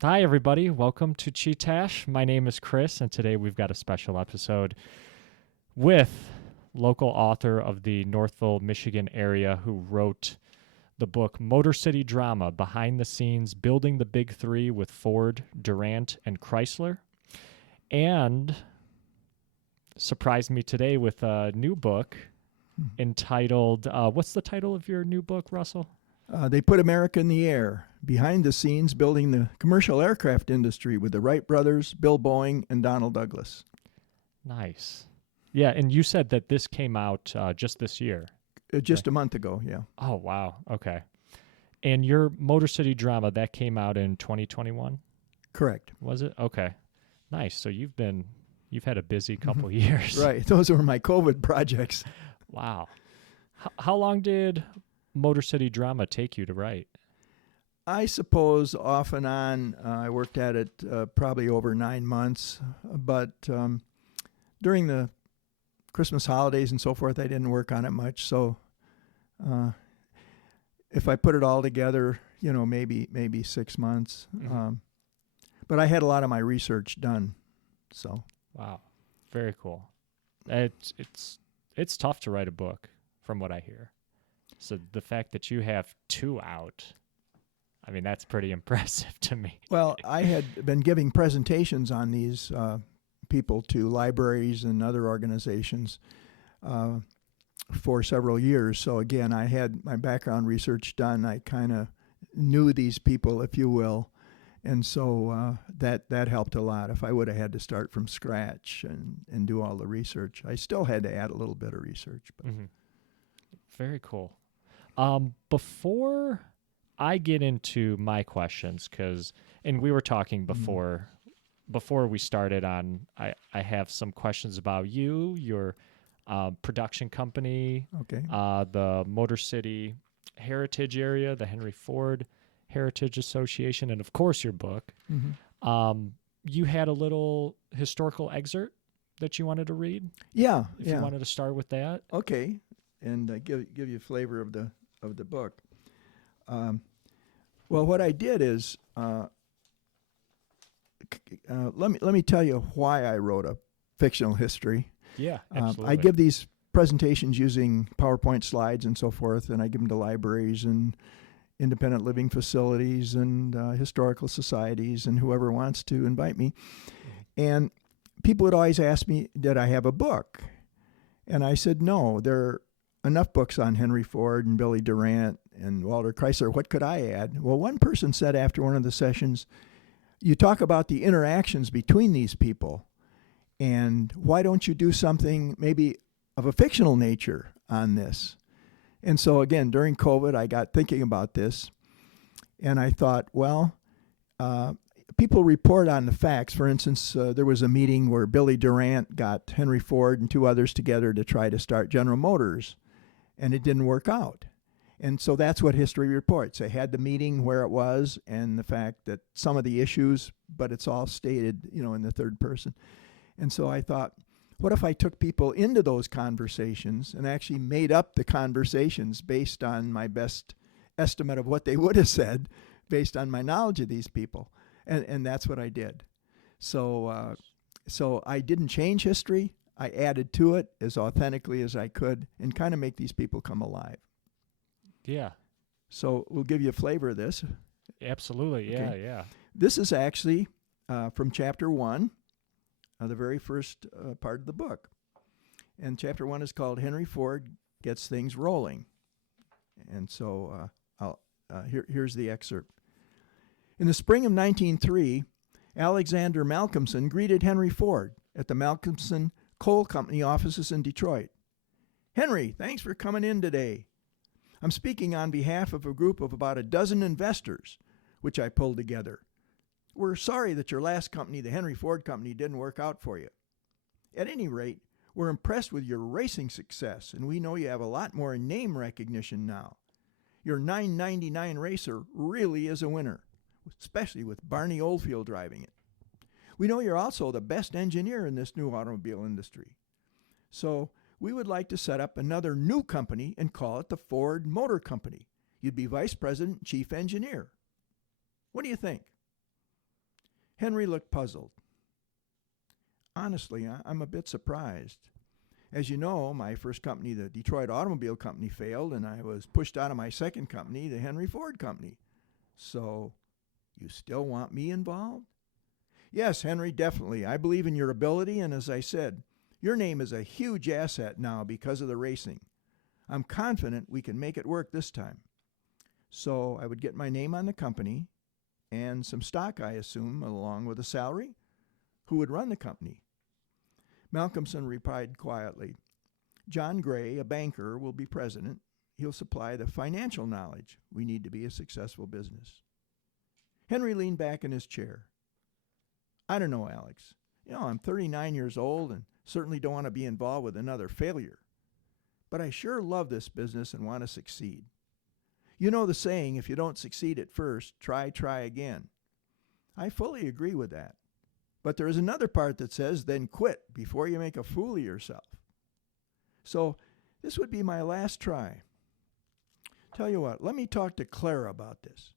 Hi, everybody. Welcome to Chee-Tash. My name is Chris, and today we've got a special episode with local author of the Northville, Michigan area who wrote the book Motor City Drama Behind the Scenes Building the Big Three with Ford, Durant, and Chrysler. And surprised me today with a new book entitled, what's the title of your new book, Russell? They put America in the air, behind the scenes building the commercial aircraft industry with the Wright brothers, Bill Boeing, and Donald Douglas. Nice. Yeah, and you said that this came out just this year. Just a month ago, yeah. Oh, wow. Okay. And your Motor City Drama, that came out in 2021? Correct. Was it? Okay. Nice. So you've had a busy couple years. Right. Those were my COVID projects. Wow. How long did Motor City Drama take you to write? I suppose off and on, I worked at it probably over 9 months. But during the Christmas holidays and so forth, I didn't work on it much. So if I put it all together, maybe 6 months. Mm-hmm. But I had a lot of my research done. So Wow. Very cool. It's tough to write a book, from what I hear. So the fact that you have two out, I mean, that's pretty impressive to me. Well, I had been giving presentations on these people to libraries and other organizations for several years. So again, I had my background research done. I kind of knew these people, if you will. And so that helped a lot. If I would have had to start from scratch and do all the research, I still had to add a little bit of research. But. Mm-hmm. Very cool. Before I get into my questions, and we were talking before we started on, I have some questions about you, your production company, Okay. the Motor City Heritage Area, the Henry Ford Heritage Association, and of course your book. Mm-hmm. You had a little historical excerpt that you wanted to read? Yeah. If you wanted to start with that. Okay. And give you a flavor of the book. Well, what I did is let me tell you why I wrote a fictional history. Yeah, absolutely. I give these presentations using PowerPoint slides and so forth, and I give them to libraries and independent living facilities and historical societies and whoever wants to invite me. And people would always ask me, did I have a book? And I said, no, there are enough books on Henry Ford and Billy Durant and Walter Chrysler. What could I add? Well, one person said after one of the sessions, you talk about the interactions between these people, and why don't you do something maybe of a fictional nature on this? And so again, during COVID, I got thinking about this, and I thought, well, people report on the facts. For instance, there was a meeting where Billy Durant got Henry Ford and two others together to try to start General Motors, and it didn't work out. And so that's what history reports. They had the meeting where it was and the fact that some of the issues, but it's all stated, in the third person. And so I thought, what if I took people into those conversations and actually made up the conversations based on my best estimate of what they would have said based on my knowledge of these people? And that's what I did. So I didn't change history. I added to it as authentically as I could and kind of make these people come alive. Yeah. So we'll give you a flavor of this. Absolutely. Yeah, Okay. yeah. This is actually from chapter 1, the very first part of the book. And chapter 1 is called Henry Ford Gets Things Rolling. And so here's the excerpt. In the spring of 1903, Alexander Malcolmson greeted Henry Ford at the Malcolmson Coal Company offices in Detroit. Henry, thanks for coming in today. I'm speaking on behalf of a group of about a dozen investors, which I pulled together. We're sorry that your last company, the Henry Ford Company, didn't work out for you. At any rate, we're impressed with your racing success, and we know you have a lot more name recognition now. Your 999 racer really is a winner, especially with Barney Oldfield driving it. We know you're also the best engineer in this new automobile industry. So we would like to set up another new company and call it the Ford Motor Company. You'd be vice president and chief engineer. What do you think? Henry looked puzzled. Honestly, I'm a bit surprised. As you know, my first company, the Detroit Automobile Company, failed, and I was pushed out of my second company, the Henry Ford Company. So, you still want me involved? Yes, Henry, definitely. I believe in your ability, and as I said, your name is a huge asset now because of the racing. I'm confident we can make it work this time. So I would get my name on the company and some stock, I assume, along with a salary. Who would run the company? Malcolmson replied quietly, John Gray, a banker, will be president. He'll supply the financial knowledge we need to be a successful business. Henry leaned back in his chair. I don't know, Alex. I'm 39 years old and certainly don't want to be involved with another failure. But I sure love this business and want to succeed. You know the saying, if you don't succeed at first, try again. I fully agree with that. But there is another part that says, then quit before you make a fool of yourself. So this would be my last try. Tell you what, let me talk to Clara about this.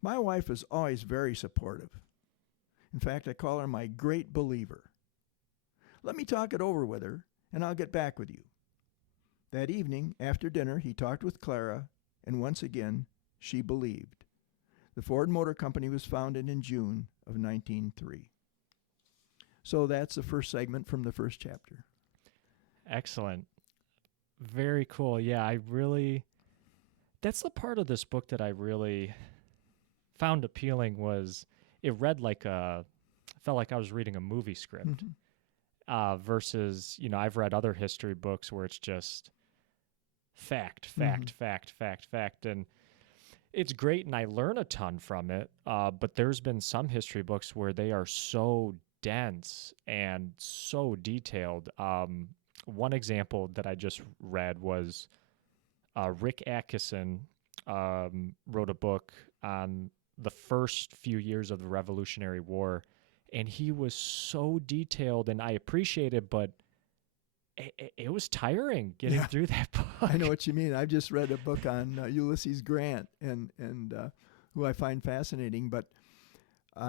My wife is always very supportive. In fact, I call her my great believer. Let me talk it over with her, and I'll get back with you. That evening, after dinner, he talked with Clara, and once again, she believed. The Ford Motor Company was founded in June of 1903. So that's the first segment from the first chapter. Excellent. Very cool. Yeah, that's the part of this book that I really found appealing was it read felt like I was reading a movie script versus, I've read other history books where it's just fact. And it's great and I learn a ton from it. But there's been some history books where they are so dense and so detailed. One example that I just read was Rick Atkinson wrote a book on the first few years of the Revolutionary War, and he was so detailed, and I appreciate it, but it was tiring getting through that book. I know what you mean. I've just read a book on Ulysses Grant, and who I find fascinating, but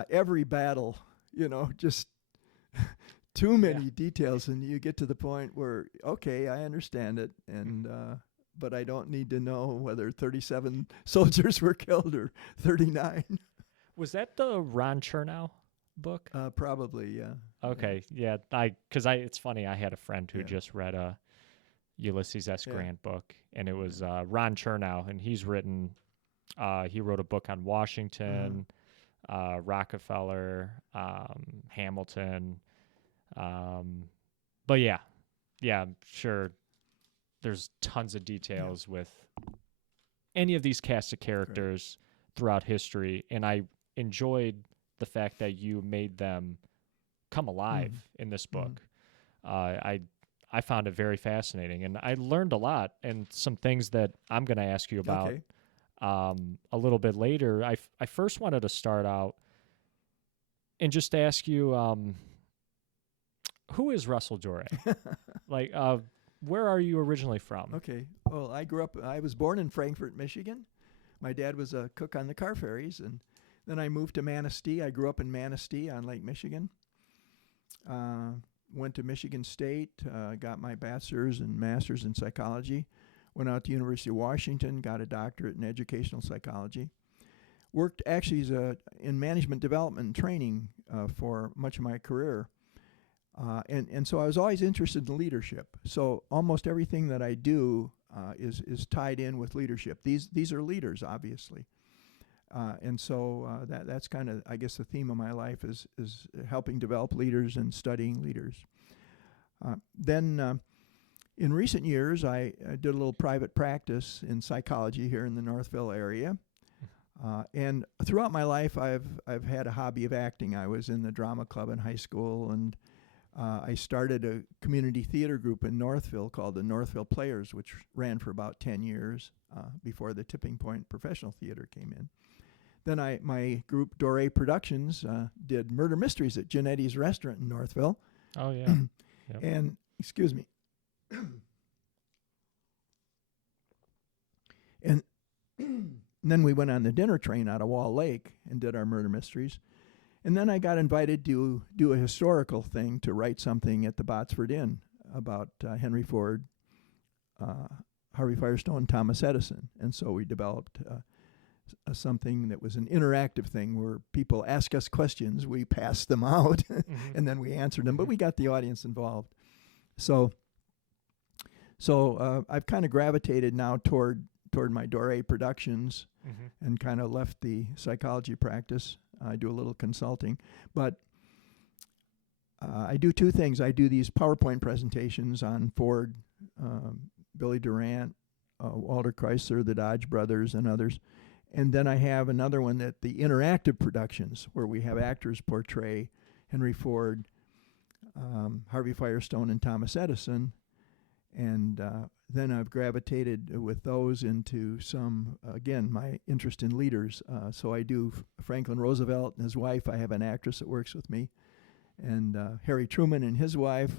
every battle, just too many details, and you get to the point where, okay, I understand it, and but I don't need to know whether 37 soldiers were killed or 39. Was that the Ron Chernow book? Probably, yeah. Okay, yeah. It's funny. I had a friend who just read a Ulysses S. Grant book, and it was Ron Chernow, and he wrote a book on Washington, Rockefeller, Hamilton. But yeah, I'm sure there's tons of details with any of these cast of characters throughout history, and I enjoyed the fact that you made them come alive in this book. I found it very fascinating, and I learned a lot, and some things that I'm going to ask you about a little bit later. I first wanted to start out and just ask you, who is Russell Dore? Where are you originally from? Okay. Well, I was born in Frankfort, Michigan. My dad was a cook on the car ferries, and then I moved to Manistee. I grew up in Manistee on Lake Michigan. Went to Michigan State, got my bachelor's and master's in psychology. Went out to University of Washington, got a doctorate in educational psychology. Worked actually in management development and training for much of my career. And so I was always interested in leadership. So almost everything that I do is tied in with leadership. These are leaders, obviously. And so that's kind of, I guess, the theme of my life is helping develop leaders and studying leaders. Then in recent years, I did a little private practice in psychology here in the Northville area. And throughout my life, I've had a hobby of acting. I was in the drama club in high school, and I started a community theater group in Northville called the Northville Players, which ran for about 10 years before the Tipping Point Professional Theater came in. Then my group, Dore Productions, did murder mysteries at Genetti's Restaurant in Northville. Oh, yeah. Yep. And, excuse me. And then we went on the dinner train out of Wall Lake and did our murder mysteries. And then I got invited to do a historical thing, to write something at the Botsford Inn about Henry Ford, Harvey Firestone, Thomas Edison. And so we developed something that was an interactive thing where people ask us questions, we pass them out, and then we answered them. But we got the audience involved. So I've kind of gravitated now toward my Dore Productions, and kind of left the psychology practice. I do a little consulting, but I do two things. I do these PowerPoint presentations on Ford, Billy Durant, Walter Chrysler, the Dodge brothers, and others. And then I have another one, that the interactive productions, where we have actors portray Henry Ford, Harvey Firestone, and Thomas Edison. And then I've gravitated with those into some, again, my interest in leaders. So I do Franklin Roosevelt and his wife. I have an actress that works with me. And Harry Truman and his wife.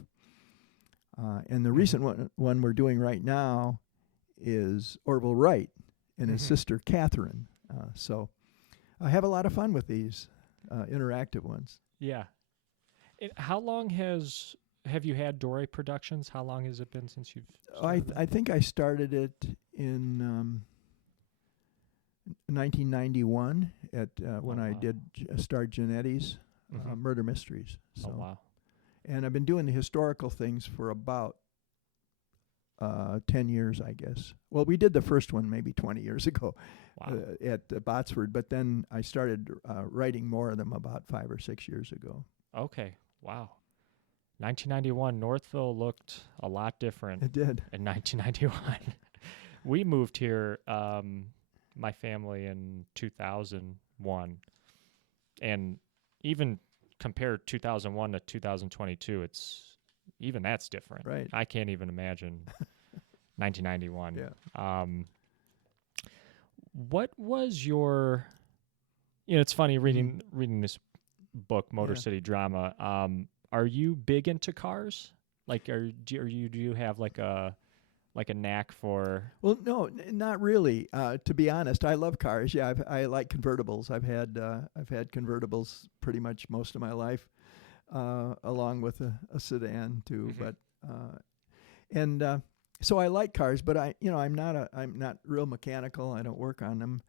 And the recent one we're doing right now is Orville Wright and his sister Catherine. So I have a lot of fun with these interactive ones. Yeah. How long have you had Dore Productions? How long has it been since you've started? I think I started it in 1991 at when I did start Genetti's Murder Mysteries. So, oh, wow. And I've been doing the historical things for about 10 years, I guess. Well, we did the first one maybe 20 years ago at Botsford, but then I started writing more of them about 5 or 6 years ago. Okay, wow. 1991, Northville looked a lot different. It did. In 1991. We moved here, my family, in 2001. And even compared 2001 to 2022, even that's different. Right. I can't even imagine 1991. Yeah. What was your, it's funny reading this book, Motor City Drama. Are you big into cars? Like, do you have like a knack for? Well, no, not really. To be honest, I love cars. Yeah, I like convertibles. I've had convertibles pretty much most of my life, along with a sedan too. But so I like cars, but I'm not real mechanical. I don't work on them.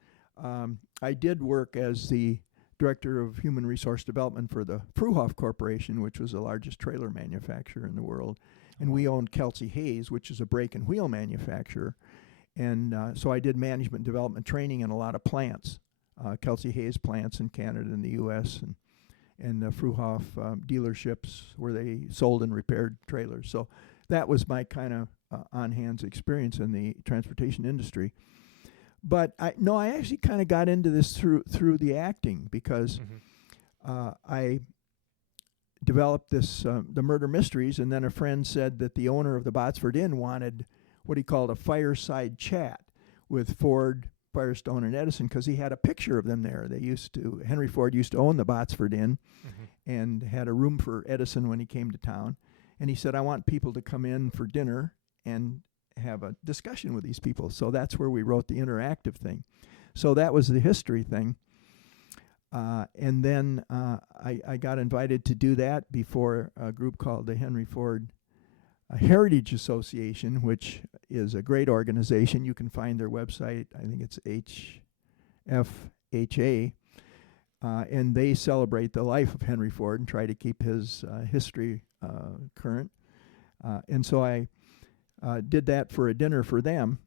I did work as the director of human resource development for the Fruhoff Corporation, which was the largest trailer manufacturer in the world. And we owned Kelsey Hayes, which is a brake and wheel manufacturer. And so I did management development training in a lot of plants, Kelsey Hayes plants in Canada and the U.S., and the Fruhoff dealerships where they sold and repaired trailers. So that was my kind of on-hands experience in the transportation industry. But I actually kind of got into this through the acting, because I developed this the Murder Mysteries, and then a friend said that the owner of the Botsford Inn wanted what he called a fireside chat with Ford, Firestone, and Edison, because he had a picture of them there. Henry Ford used to own the Botsford Inn and had a room for Edison when he came to town. And he said, I want people to come in for dinner and have a discussion with these people. So that's where we wrote the interactive thing. So that was the history thing. And then I got invited to do that before a group called the Henry Ford Heritage Association, which is a great organization. You can find their website. I think it's HFHA. And they celebrate the life of Henry Ford and try to keep his history current. And so I did that for a dinner for them.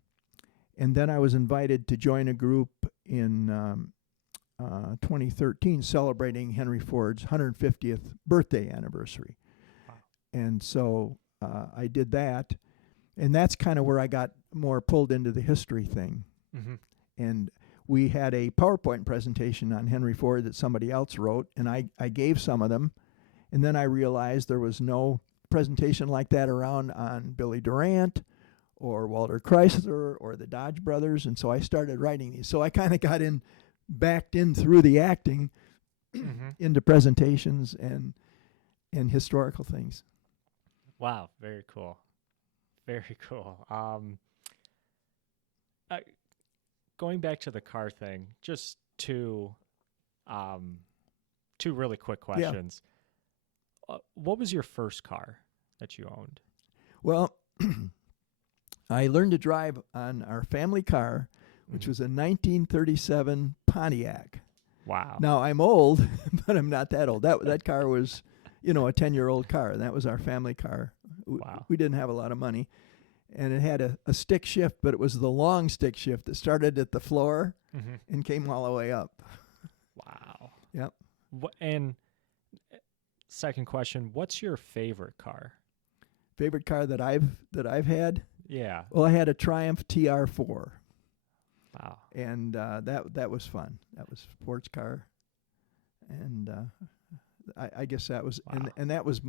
And then I was invited to join a group in 2013 celebrating Henry Ford's 150th birthday anniversary. Wow. And so I did that. And that's kind of where I got more pulled into the history thing. And we had a PowerPoint presentation on Henry Ford that somebody else wrote, and I gave some of them. And then I realized there was no presentation like that around on Billy Durant or Walter Chrysler or the Dodge brothers, and so I started writing these. So I kind of got backed in through the acting into presentations and historical things. Wow, very cool. Very cool. Going back to the car thing, just to two really quick Yeah. questions. What was your first car that you owned? Well, I learned to drive on our family car, which Mhm. was a 1937 Pontiac. Wow. Now I'm old, but I'm not that old. That car was, a 10-year-old car, and that was our family car. Wow. We didn't have a lot of money, and it had a stick shift, but it was the long stick shift that started at the floor Hmm. and came all the way up. Wow. Yep. And second question, what's your favorite car? Favorite car that I've had? Yeah. Well, I had a Triumph TR4, Wow. and that was fun. That was a sports car, and I guess that was Wow. and that was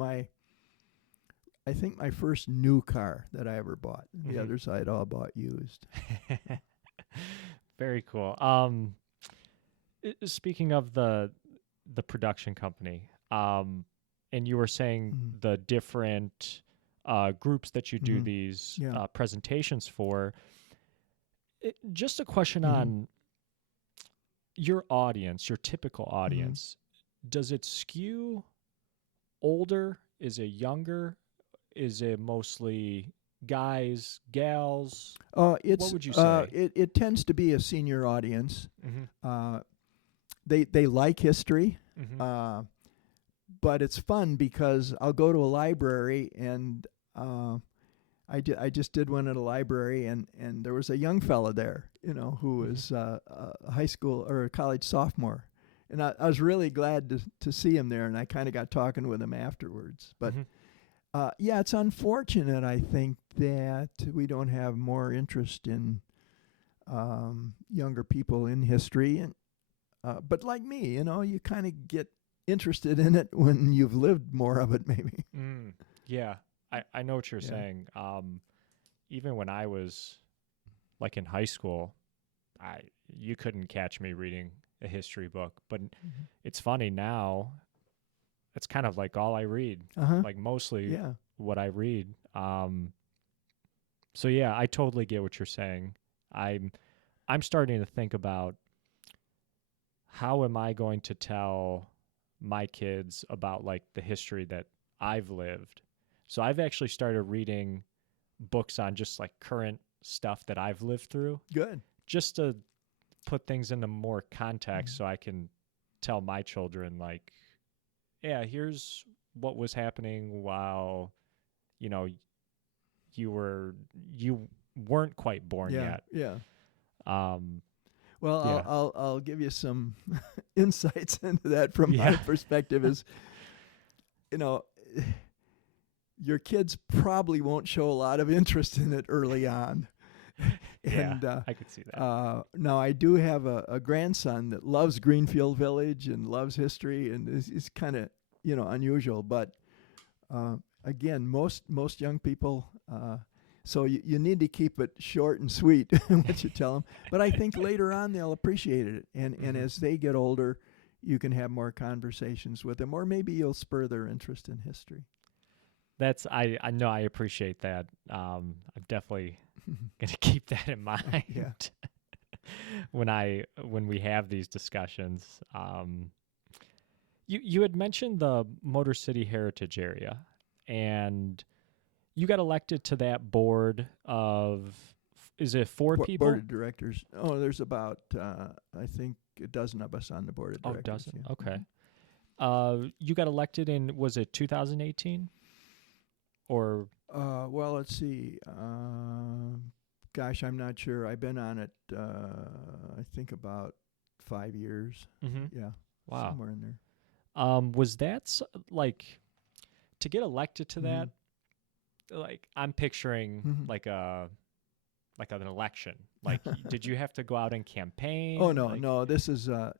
I think my first new car that I ever bought. The Mhm. others I'd all bought used. Very cool. Speaking of the production company, and you were saying Mhm. the different groups that you do Mhm. these Yeah. presentations for. Just a question Mhm. on your audience, your typical Mhm. audience. Does it skew older? Is it younger? Is it mostly guys, gals? What It's would you say? it tends to be a senior audience. Mm-hmm. Uh, they like history, Mm-hmm. uh, but it's fun because I'll go to a library and I just did one at a library and there was a young fella there, who Mhm. was a high school or a college sophomore, and I was really glad to see him there, and I kind of got talking with him afterwards, but. Mm-hmm. Yeah, it's unfortunate, I think, that we don't have more interest in younger people in history. And but like me, you kind of get interested in it when you've lived more of it, maybe. Yeah, I know what you're Yeah. saying. Even when I was like in high school, I you couldn't catch me reading a history book. But Mhm. it's funny now. It's kind of like all I read, Uh-huh. like mostly Yeah. what I read. So yeah, I totally get what you're saying. I'm I'm starting to think about how am I going to tell my kids about like the history that I've lived. So I've actually started reading books on just like current stuff that I've lived through, Good. just to put things into more Mhm. context so I can tell my children like, yeah, here's what was happening while, you know, you were you weren't quite born Yeah. yet. Yeah. Um Well, yeah. I'll give you some insights into that from my Yeah. perspective. Is you know. Your kids probably won't show a lot of interest in it early on. Yeah, And I could see that. now I do have a grandson that loves Greenfield Village and loves history, and is kind of unusual. But again, most young people. So you need to keep it short and sweet what you tell them. But I think later on they'll appreciate it, and Mhm. as they get older, you can have more conversations with them, or maybe you'll spur their interest in history. That's I know I appreciate that. I'm definitely gonna keep that in mind Yeah. when we have these discussions. You had mentioned the Motor City Heritage Area, and you got elected to that board of is it four people? Board of directors. Oh, there's about I think a dozen of us on the board of Oh, directors. dozen. Yeah. Okay. You got elected in was it 2018 or Well, let's see. Gosh, I'm not sure. I've been on it. I think about 5 years. Mhm. Yeah, Wow. somewhere in there. Was that like to get elected to Mhm. that? Like I'm picturing Mhm. like an election. Like did you have to go out and Oh campaign? no, Like no. This is a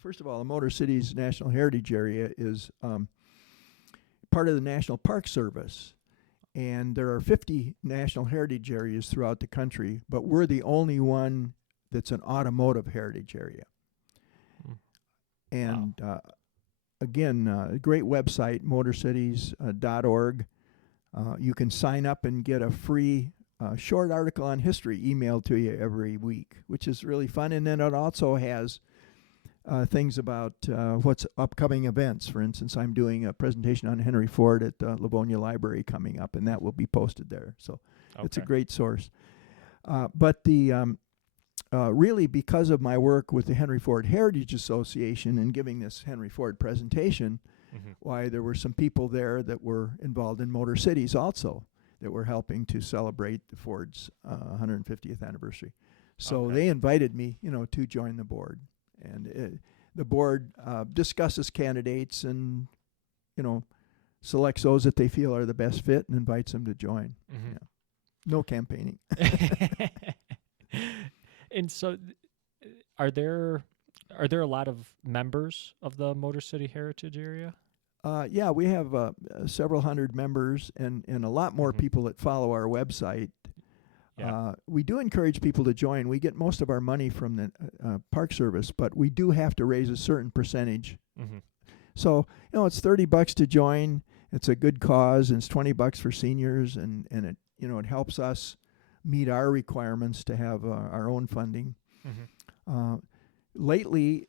first of all, the Motor Cities National Heritage Area is part of the National Park Service. And there are 50 national heritage areas throughout the country, but we're the only one that's an automotive heritage area. mm, wow. And again, a great website, motorcities.org. You can sign up and get a free short article on history emailed to you every week, which is really fun. And then it also has things about what's upcoming events. For instance, I'm doing a presentation on Henry Ford at the Livonia Library coming up, and that will be posted there. So it's a Okay. great source. But the really, because of my work with the Henry Ford Heritage Association and giving this Henry Ford presentation, Hmm. why there were some people there that were involved in Motor Cities also that were helping to celebrate the Ford's 150th anniversary. So Okay. they invited me, to join the board, and the board discusses candidates and selects those that they feel are the best fit and invites them to join. Hmm. Yeah. No campaigning. And so, are there a lot of members of the Motor City Heritage area? Yeah, we have several hundred members and a lot more Hmm. people that follow our website. Yeah. We do encourage people to join. We get most of our money from the Park Service, but we do have to raise a certain percentage. Hmm. So, it's $30 to join. It's a good cause, and it's $20 for seniors, and it it helps us meet our requirements to have our own funding. Hmm. Uh, Lately,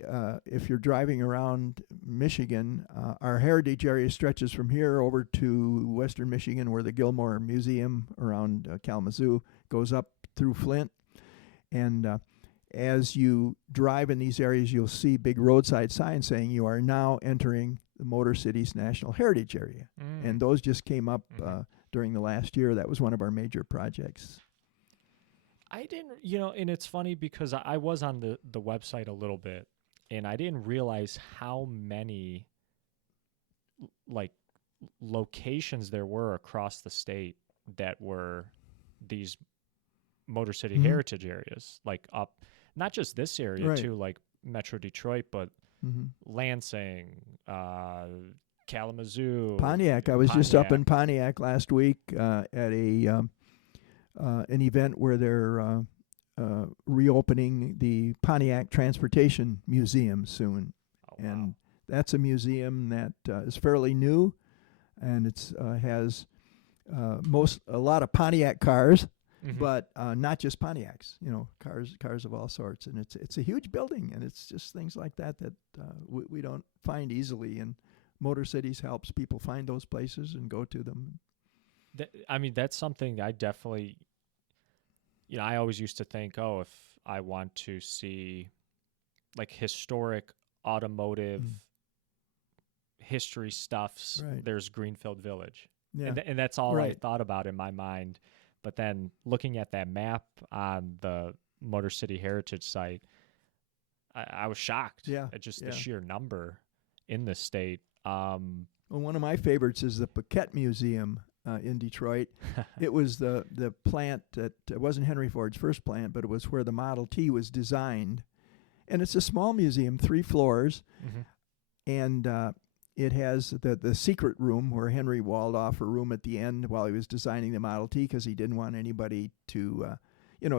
if you're driving around Michigan, our heritage area stretches from here over to western Michigan, where the Gilmore Museum around Kalamazoo goes up through Flint. And as you drive in these areas, you'll see big roadside signs saying you are now entering the Motor Cities National Heritage Area. Mm. And those just came up Hmm. during the last year. That was one of our major projects. I didn't, and it's funny because I was on the website a little bit, and I didn't realize how many like locations there were across the state that were these Motor City Mm-hmm. Heritage areas, like up, not just this area Right. too, like Metro Detroit, but Mm-hmm. Lansing, Kalamazoo, Pontiac. I was just up in Pontiac. Pontiac last week at an event where they're reopening the Pontiac Transportation Museum soon, Oh wow. and that's a museum that is fairly new, and it's has a lot of Pontiac cars, Hmm. but not just Pontiacs. Cars of all sorts, and it's a huge building, and it's just things like that we don't find easily, and Motor Cities helps people find those places and go to them. I mean, that's something I definitely, I always used to think, oh, if I want to see like historic automotive Mm. history stuffs, Right. there's Greenfield Village. Yeah. And that's all I Right. thought about in my mind. But then looking at that map on the Motor City Heritage site, I was shocked Yeah. at just the Yeah. sheer number in the state. Well, one of my favorites is the Paquette Museum in Detroit. It was the plant that it wasn't Henry Ford's first plant, but it was where the Model T was designed. And it's a small museum, 3 floors, Mhm. and it has the secret room where Henry walled off a room at the end while he was designing the Model T because he didn't want anybody to,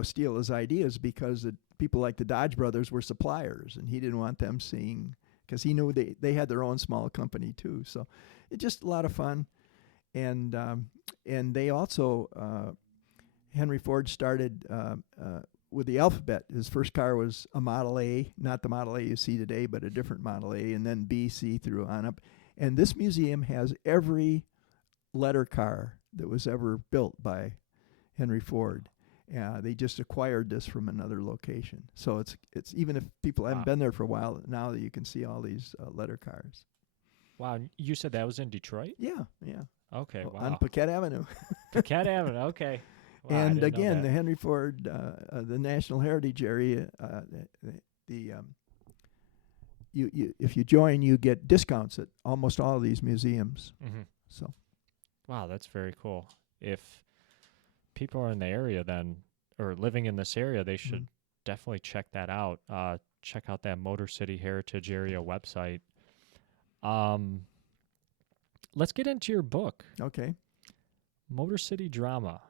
steal his ideas because people like the Dodge brothers were suppliers, and he didn't want them seeing because he knew they had their own small company too. So it's just a lot of fun. And they also Henry Ford started with the alphabet. His first car was a Model A, not the Model A you see today, but a different Model A, and then B, C through on up. And this museum has every letter car that was ever built by Henry Ford. They just acquired this from another location, so it's even if people haven't Wow. been there for a while, now that you can see all these letter cars. Wow. You said that was in Detroit? Yeah. Okay. On Wow. Paquette Avenue. Paquette Avenue. Okay. Wow, I And didn't know again, that. the Henry Ford, the National Heritage Area, you if you join, you get discounts at almost all of these museums. Hmm. So Wow, that's very cool. If people are in the area then, or living in this area, they should definitely check that out. Check out that Motor City Heritage Area website. Um, let's get into your book, okay, Motor City Drama.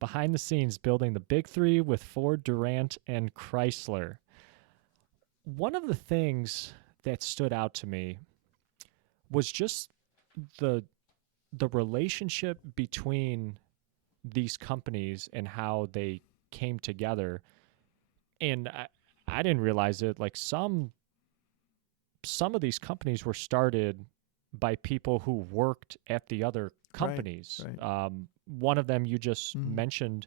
Behind the scenes building the Big Three with Ford, Durant, and Chrysler. One of the things that stood out to me was just the relationship between these companies and how they came together. And I didn't realize it. Like some of these companies were started by people who worked at the other Right, companies. right. One of them you just Mm. mentioned,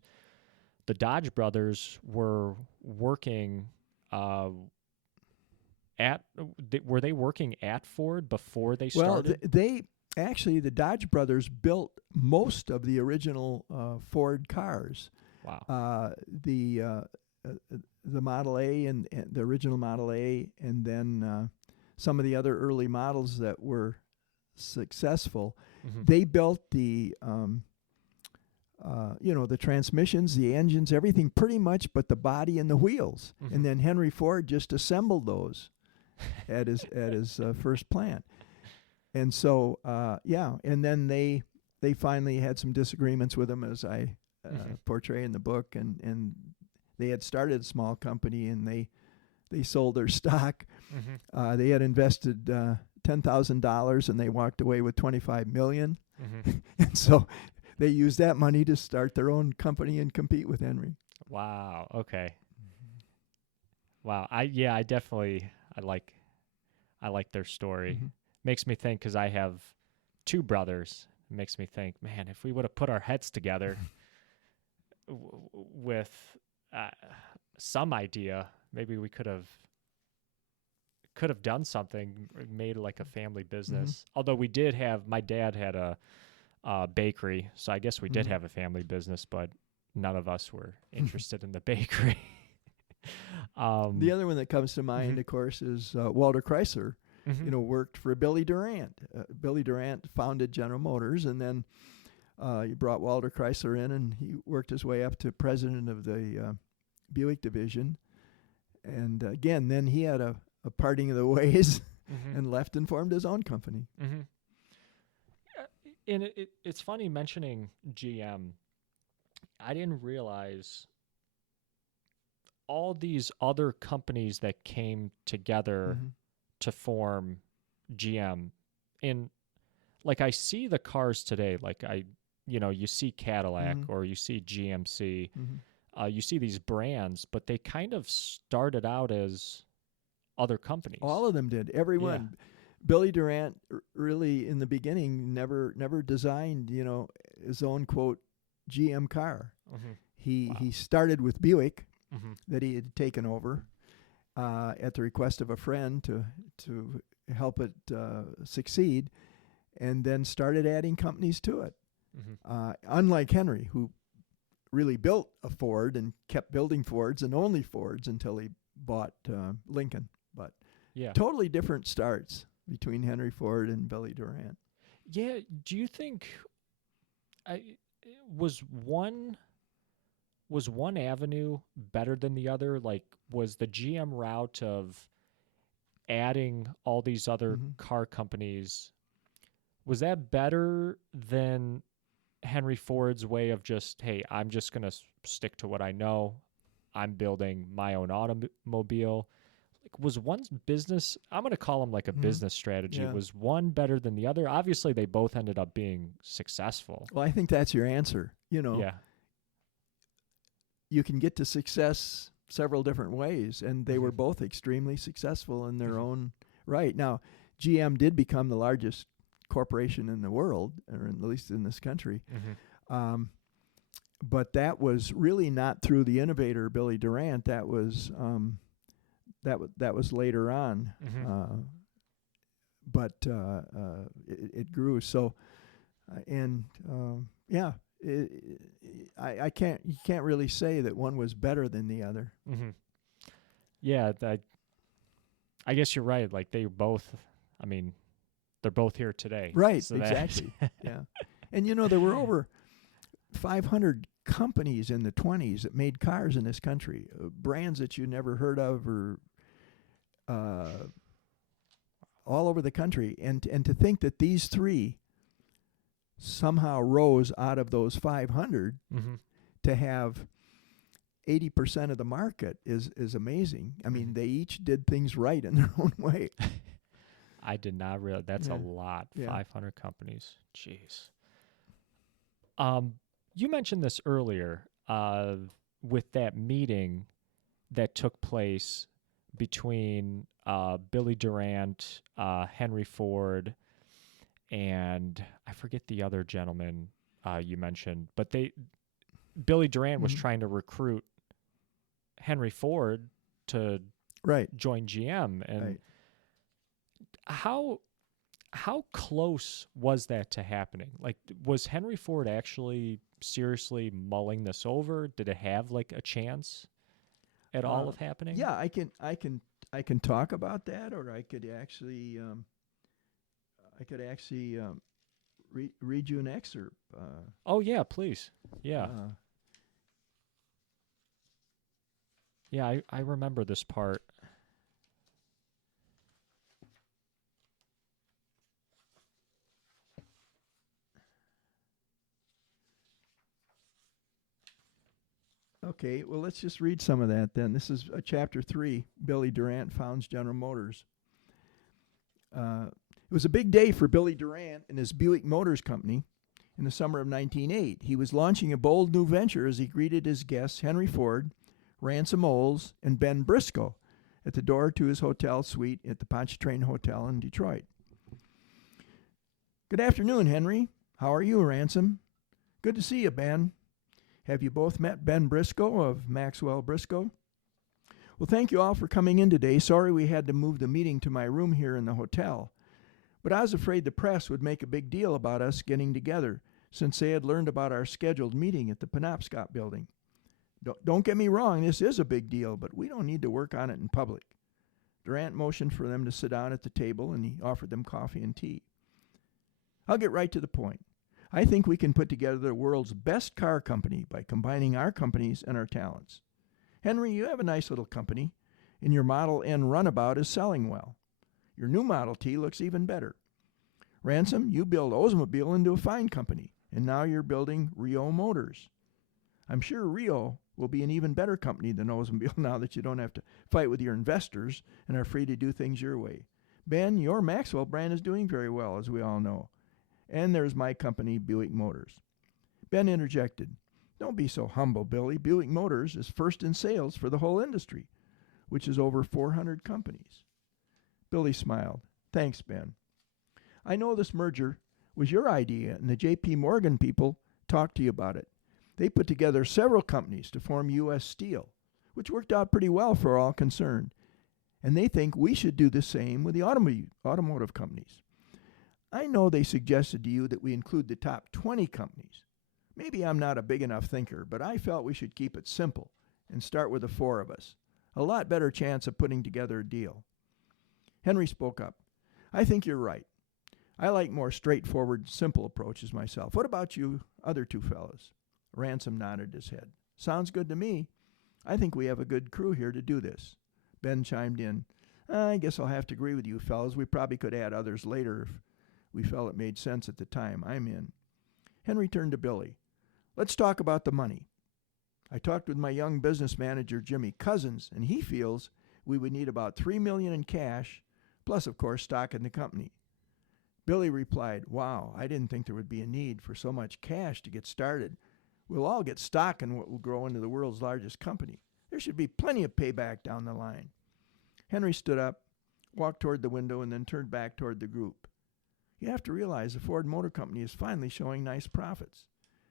the Dodge brothers were working uh, were they working at Ford before they Well, started? they actually, the Dodge brothers built most of the original Ford cars. Wow. Uh, the uh, the Model A and the original Model A, and then some of the other early models that were successful. Mm-hmm. They built the transmissions, the engines, everything pretty much, but the body and the wheels. Mm-hmm. And then Henry Ford just assembled those at his first plant. And so, and then they finally had some disagreements with him, as I portray in the book, and they had started a small company, and they sold their stock. Mm-hmm. They had invested $10,000, and they walked away with $25 million. Mm-hmm. And so they used that money to start their own company and compete with Henry. Wow. Okay. Wow. I definitely I like their story. Mm-hmm. Makes me think because I have two brothers. It makes me think, man, if we would have put our heads together with uh, some idea, maybe we could have done something, made like a family business. Mm-hmm. Although my dad had a bakery, so I guess we did have a family business, but none of us were interested in the bakery. The other one that comes to mind, Mm-hmm. of course, is Walter Chrysler. Mm-hmm. Worked for Billy Durant. Billy Durant founded General Motors, and then he brought Walter Chrysler in, and he worked his way up to president of the Buick division. And again, then he had a parting of the ways Mm-hmm. and left and formed his own company. Mm-hmm. And it's funny mentioning GM. I didn't realize all these other companies that came together Mm-hmm. to form GM. And like I see the cars today, like you see Cadillac Mm-hmm. or you see GMC, Mm-hmm. you see these brands, but they kind of started out as other companies. All of them did. Everyone. Yeah. Billy Durant really, in the beginning, never designed, his own quote GM car. Mm-hmm. He started with Buick Mm-hmm. that he had taken over at the request of a friend to help it succeed, and then started adding companies to it. Mm-hmm. Unlike Henry, who really built a Ford and kept building Fords and only Fords until he bought Lincoln. But Yeah. totally different starts between Henry Ford and Billy Durant. Yeah. Do you think I was one was one avenue better than the other? Like, was the GM route of adding all these other Mm-hmm. car companies, was that better than Henry Ford's way of just, hey, I'm just going to stick to what I know. I'm building my own automobile. Like, was one's business, I'm going to call them like a business strategy, Yeah. was one better than the other? Obviously, they both ended up being successful. Well, I think that's your answer. Yeah. You can get to success several different ways, and they were Mhm. both extremely successful in their Mhm. own right. Now, GM did become the largest corporation in the world, or at least in this country. Mm-hmm. But that was really not through the innovator Billy Durant. That was that was later on. Mm-hmm. But it grew. So, yeah, I can't. You can't really say that one was better than the other. Mm-hmm. Yeah, I guess you're right. Like, they both, I mean, they're both here today. Right. So Exactly. Yeah. And there were over 500 companies in the 20s that made cars in this country, brands that you never heard of, or all over the country. And to think that these three somehow rose out of those 500 Mm-hmm. to have 80% of the market is amazing. I mean, they each did things right in their own way. I did not realize that's a Yeah. lot. Yeah. 500 companies. Jeez. You mentioned this earlier with that meeting that took place between Billy Durant, Henry Ford, and I forget the other gentleman you mentioned, but Billy Durant was Mhm. trying to recruit Henry Ford to Right. join GM, and Right. how close was that to happening? Like, was Henry Ford actually seriously mulling this over? Did it have like a chance at all Uh, of happening? yeah, I can talk about that, or I could actually read you an excerpt. Oh yeah, please. Yeah. Uh, Yeah, I remember this part. okay, well, let's just read some of that then. This is chapter 3. Billy Durant founds General Motors. It was a big day for Billy Durant and his Buick Motors Company. In the summer of 1908, he was launching a bold new venture as he greeted his guests Henry Ford, Ransom Olds, and Ben Briscoe at the door to his hotel suite at the Pontchartrain Hotel in Detroit. Good afternoon, Henry. How are you, Ransom? Good to see you, Ben. Have you both met Ben Briscoe of Maxwell Briscoe? Well, thank you all for coming in today. Sorry we had to move the meeting to my room here in the hotel. But I was afraid the press would make a big deal about us getting together, since they had learned about our scheduled meeting at the Penobscot building. Don't get me wrong, this is a big deal, but we don't need to work on it in public. Durant motioned for them to sit down at the table, and he offered them coffee and tea. I'll get right to the point. I think we can put together the world's best car company by combining our companies and our talents. Henry, you have a nice little company, and your Model N runabout is selling well. Your new Model T looks even better. Ransom, you build Oldsmobile into a fine company, and now you're building Rio Motors. I'm sure Rio will be an even better company than Oldsmobile now that you don't have to fight with your investors and are free to do things your way. Ben, your Maxwell brand is doing very well, as we all know. And there's my company, Buick Motors. Ben interjected, Don't be so humble, Billy. Buick Motors is first in sales for the whole industry, which is over 400 companies. Billy smiled. Thanks, Ben. I know this merger was your idea, and the J.P. Morgan people talked to you about it. They put together several companies to form U.S. Steel, which worked out pretty well for all concerned. And they think we should do the same with the automotive companies. I know they suggested to you that we include the top 20 companies. Maybe I'm not a big enough thinker, but I felt we should keep it simple and start with the 4 of us. A lot better chance of putting together a deal. Henry spoke up. I think you're right. I like more straightforward, simple approaches myself. What about you other 2 fellows? Ransom nodded his head. Sounds good to me. I think we have a good crew here to do this. Ben chimed in. I guess I'll have to agree with you fellows. We probably could add others later if we felt it made sense at the time. I'm in. Henry turned to Billy. Let's talk about the money. I talked with my young business manager, Jimmy Cousins, and he feels we would need about $3 million in cash, plus, of course, stock in the company. Billy replied, Wow, I didn't think there would be a need for so much cash to get started. We'll all get stock in what will grow into the world's largest company. There should be plenty of payback down the line. Henry stood up, walked toward the window, and then turned back toward the group. You have to realize the Ford Motor Company is finally showing nice profits.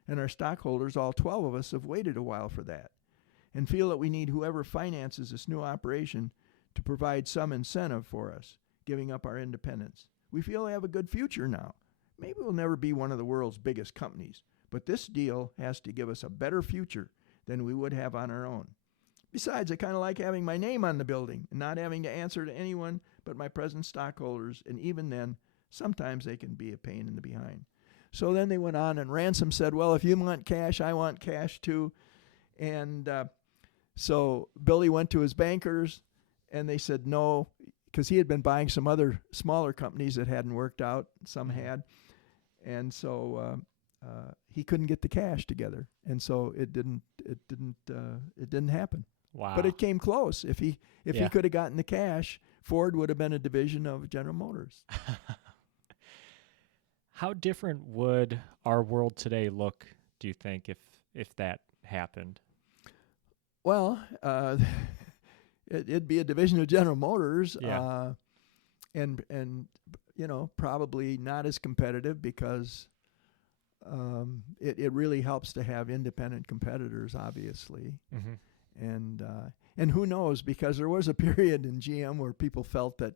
And our stockholders, all 12 of us, have waited a while for that and feel that we need whoever finances this new operation to provide some incentive for us, giving up our independence. We feel we have a good future now. Maybe we'll never be one of the world's biggest companies, but this deal has to give us a better future than we would have on our own. Besides, I kind of like having my name on the building and not having to answer to anyone but my present stockholders, and even then, sometimes they can be a pain in the behind. So then they went on, and Ransom said, well, if you want cash, I want cash too. And so Billy went to his bankers, and they said no, because he had been buying some other smaller companies that hadn't worked out. Some had. And so he couldn't get the cash together. And so it didn't happen. Wow. But it came close. If he could have gotten the cash, Ford would have been a division of General Motors. How different would our world today look, do you think, if that happened? Well, it'd be a division of General Motors, Yeah. and probably not as competitive because it really helps to have independent competitors, obviously. Mm-hmm. And who knows, because there was a period in GM where people felt that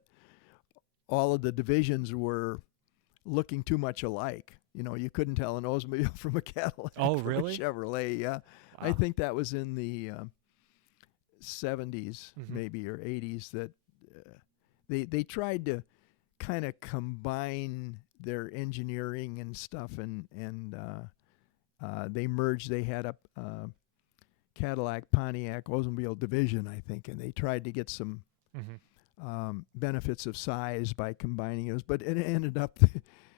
all of the divisions were looking too much alike. You couldn't tell an Oldsmobile from a Cadillac Oh, from a really? Chevrolet. Yeah, I Wow. think that was in the 70s Mm-hmm. maybe, or 80s, that they tried to kind of combine their engineering and stuff, and they merged. They had a Cadillac, Pontiac, Oldsmobile division, I think, and they tried to get some Mm-hmm. benefits of size by combining those, but it ended up.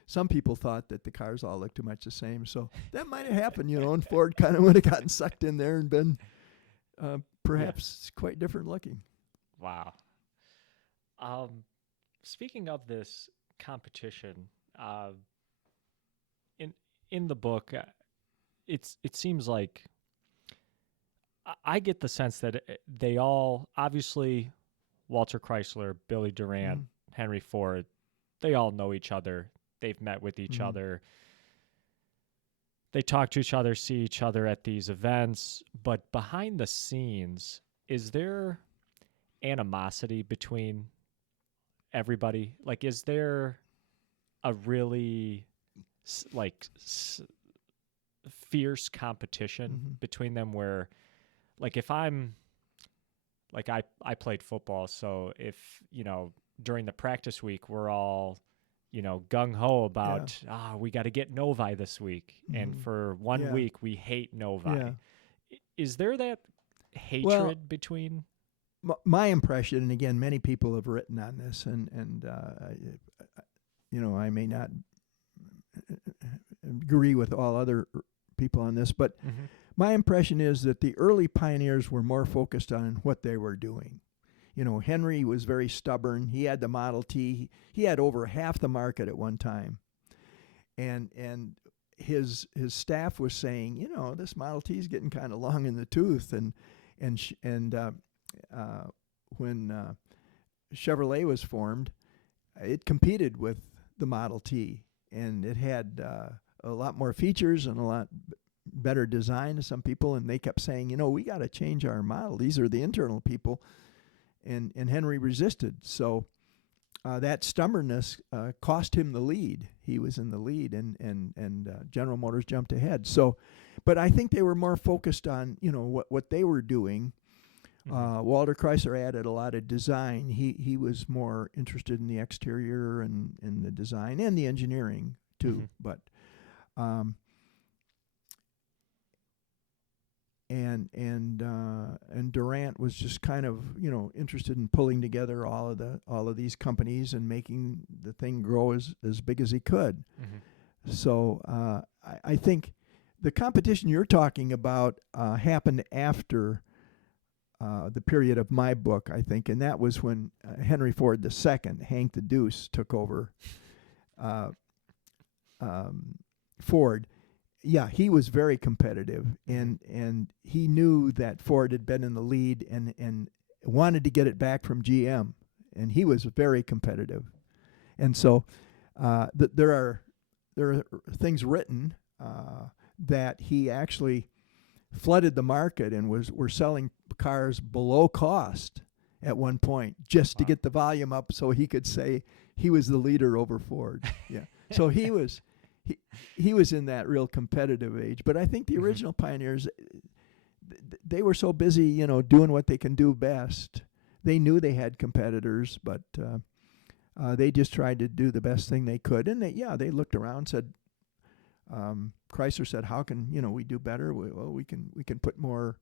Some people thought that the cars all looked too much the same, so that might have happened, and Ford kind of would have gotten sucked in there and been perhaps quite different looking. Wow. Um, Speaking of this competition, in in the book, it seems like I get the sense that they all, obviously, Walter Chrysler, Billy Durant, Mm-hmm. Henry Ford, they all know each other. They've met with each Mm-hmm. other. They talk to each other, see each other at these events. But behind the scenes, is there animosity between everybody? Like, is there a really like fierce competition Mm-hmm. between them where, like, if I'm like, I played football, so if during the practice week we're all gung ho Yeah. about we got to get Novi this week, and Mm-hmm. for one Yeah. week we hate Novi. Yeah. Is there that Well, hatred between? my impression, and again, many people have written on this, and I may not agree with all other people on this, but Mm-hmm. my impression is that the early pioneers were more focused on what they were doing. Henry was very stubborn. He had the Model T. He had over half the market at one time, and his staff was saying, this Model T is getting kind of long in the tooth, and when Chevrolet was formed, it competed with the Model T, and it had a lot more features and a lot better design to some people, and they kept saying, we got to change our model. These are the internal people, and Henry resisted. So that stubbornness cost him the lead. He was in the lead, and General Motors jumped ahead. So, but I think they were more focused on what they were doing. Mm-hmm. Walter Chrysler added a lot of design. He was more interested in the exterior and in the design and the engineering too. Mm-hmm. But and Durant was just kind of interested in pulling together all of these companies and making the thing grow as big as he could. Mm-hmm. So I think the competition you're talking about happened after the period of my book, I think, and that was when Henry Ford II, Hank the Deuce, took over Ford. Yeah, he was very competitive, and he knew that Ford had been in the lead and wanted to get it back from GM, and he was very competitive. And so there are things written that he actually flooded the market and were selling cars below cost at one point just to get the volume up so he could say he was the leader over Ford. Yeah. So he was in that real competitive age. But I think the original pioneers, they were so busy, doing what they can do best. They knew they had competitors, but they just tried to do the best thing they could. And they looked around and said, Chrysler said, "How can we do better? Well, we can put more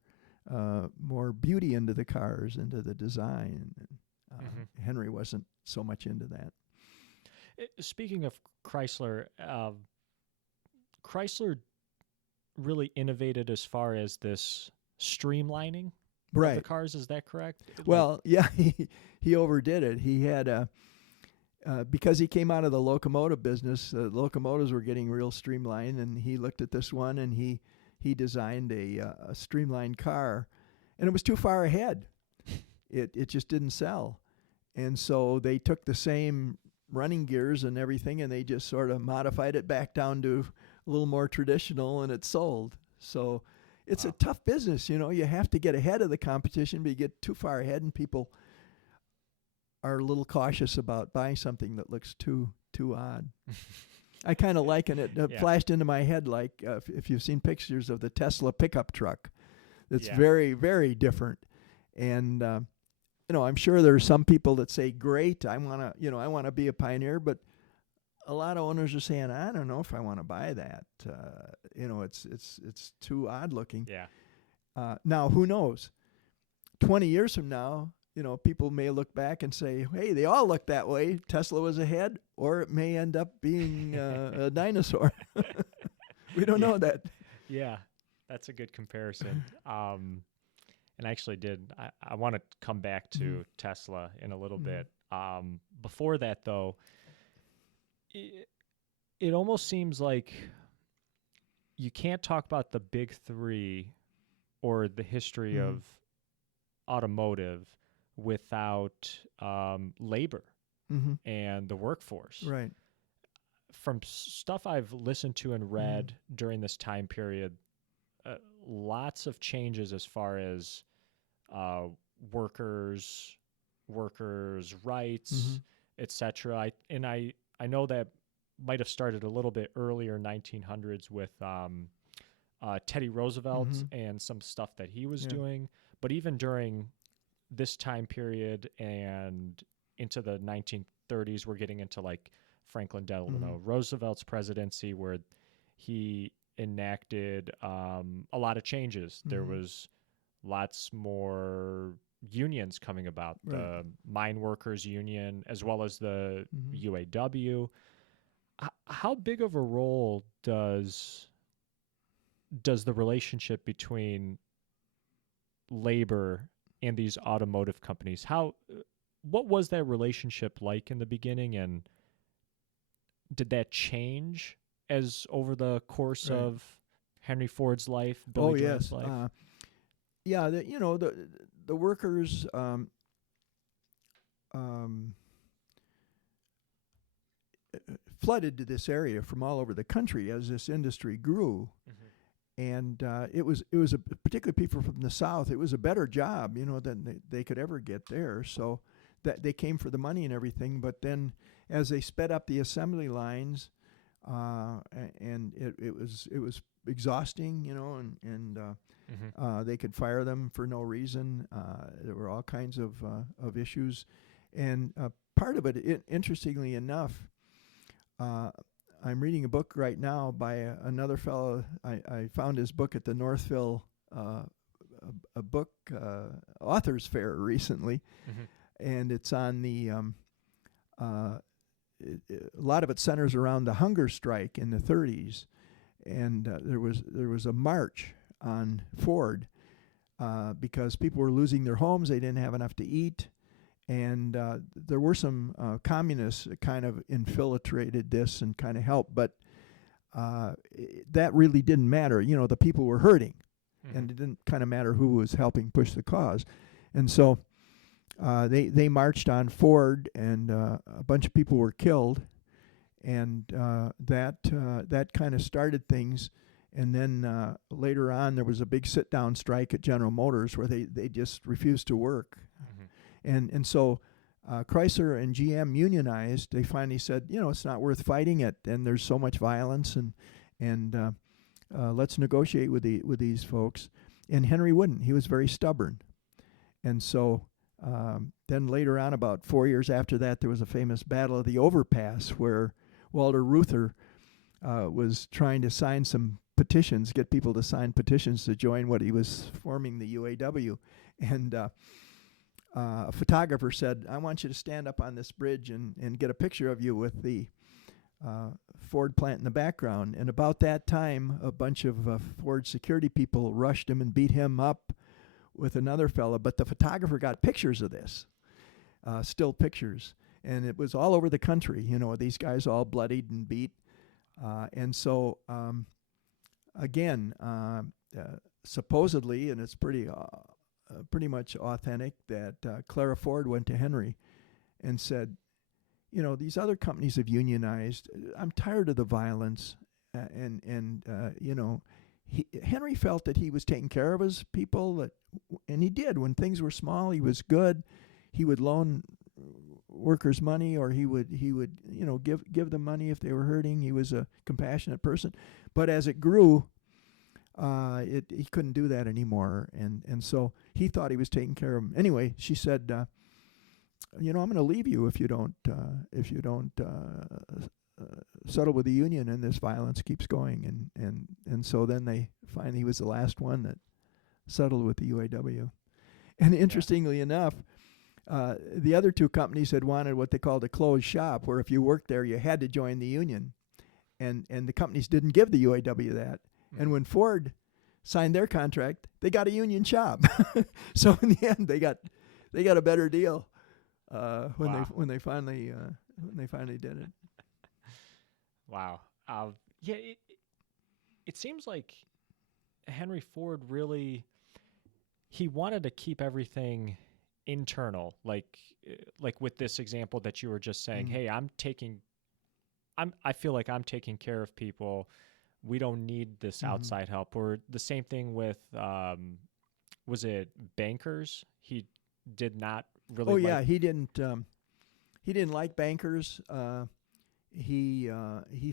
beauty into the cars, into the design." Henry wasn't so much into that. Speaking of Chrysler, Chrysler really innovated as far as this streamlining of the cars. Is that correct? Well, yeah, he overdid it. He had because he came out of the locomotive business, locomotives were getting real streamlined, and he looked at this one and he designed a streamlined car, and it was too far ahead. it just didn't sell. And so they took the same running gears and everything, and they just sort of modified it back down to a little more traditional, and it sold. So it's a tough business. You have to get ahead of the competition, but you get too far ahead, and people are a little cautious about buying something that looks too odd. I kind of liken it. It flashed into my head like if you've seen pictures of the Tesla pickup truck. It's very, very different. And I'm sure there's some people that say, "Great, I want to be a pioneer," but a lot of owners are saying, "I don't know if I want to buy that. It's too odd looking." Yeah. Now, who knows? 20 years from now, people may look back and say, "Hey, they all look that way. Tesla was ahead," or it may end up being a dinosaur. We don't know that. Yeah, that's a good comparison. And I actually I want to come back to Tesla in a little bit. Before that, though, it almost seems like you can't talk about the big three or the history of automotive without labor and the workforce. Right. From stuff I've listened to and read during this time period, lots of changes as far as workers' rights, etc. I know that might have started a little bit earlier, 1900s, with Teddy Roosevelt and some stuff that he was doing. But even during this time period and into the 1930s, we're getting into like Franklin Delano Roosevelt's presidency, where he enacted a lot of changes. There was lots more unions coming about, the mine workers union as well as the UAW. How big of a role does the relationship between labor and these automotive companies, what was that relationship like in the beginning, and did that change as over the course of Henry Ford's life, Billy Graham's life? The workers flooded to this area from all over the country as this industry grew. And it was particularly people from the South. It was a better job, than they could ever get there. So that they came for the money and everything. But then, as they sped up the assembly lines, and it was exhausting, and they could fire them for no reason. There were all kinds of issues, and part of it, interestingly enough. I'm reading a book right now by another fellow. I found his book at the Northville a book authors fair recently, and it's on the a lot of it centers around the hunger strike in the 30s, and there was a march on Ford because people were losing their homes. They didn't have enough to eat. And there were some communists that kind of infiltrated this and kind of helped, but that really didn't matter. The people were hurting, and it didn't kind of matter who was helping push the cause. And so they marched on Ford, and a bunch of people were killed, and that kind of started things. And then later on, there was a big sit-down strike at General Motors where they just refused to work. And so Chrysler and GM unionized. They finally said, it's not worth fighting it, and there's so much violence, and let's negotiate with these folks. And Henry wouldn't. He was very stubborn. And so then later on, about 4 years after that, there was a famous Battle of the Overpass where Walter Reuther was trying to sign some petitions, get people to sign petitions to join what he was forming, the UAW. And a photographer said, "I want you to stand up on this bridge and get a picture of you with the Ford plant in the background." And about that time, a bunch of Ford security people rushed him and beat him up with another fella. But the photographer got pictures of this, still pictures. And it was all over the country, these guys all bloodied and beat. And so, again, supposedly, and it's pretty pretty much authentic, that Clara Ford went to Henry and said, these other companies have unionized. I'm tired of the violence. Henry felt that he was taking care of his people, and he did. When things were small, he was good. He would loan workers money, or he would give them money if they were hurting. He was a compassionate person. But as it grew, he couldn't do that anymore, and so he thought he was taking care of them. Anyway, she said, I'm going to leave you if you don't settle with the union, and this violence keeps going. And so then they finally, he was the last one that settled with the UAW. And interestingly enough, the other two companies had wanted what they called a closed shop, where if you worked there, you had to join the union. And the companies didn't give the UAW that. And when Ford signed their contract, they got a union shop. So in the end, they got a better deal when they finally did it. Wow. It seems like Henry Ford really, he wanted to keep everything internal, like with this example that you were just saying. Hey, I feel like I'm taking care of people. We don't need this outside help. Or the same thing with, was it bankers? He did not really. Oh yeah, he didn't like bankers. He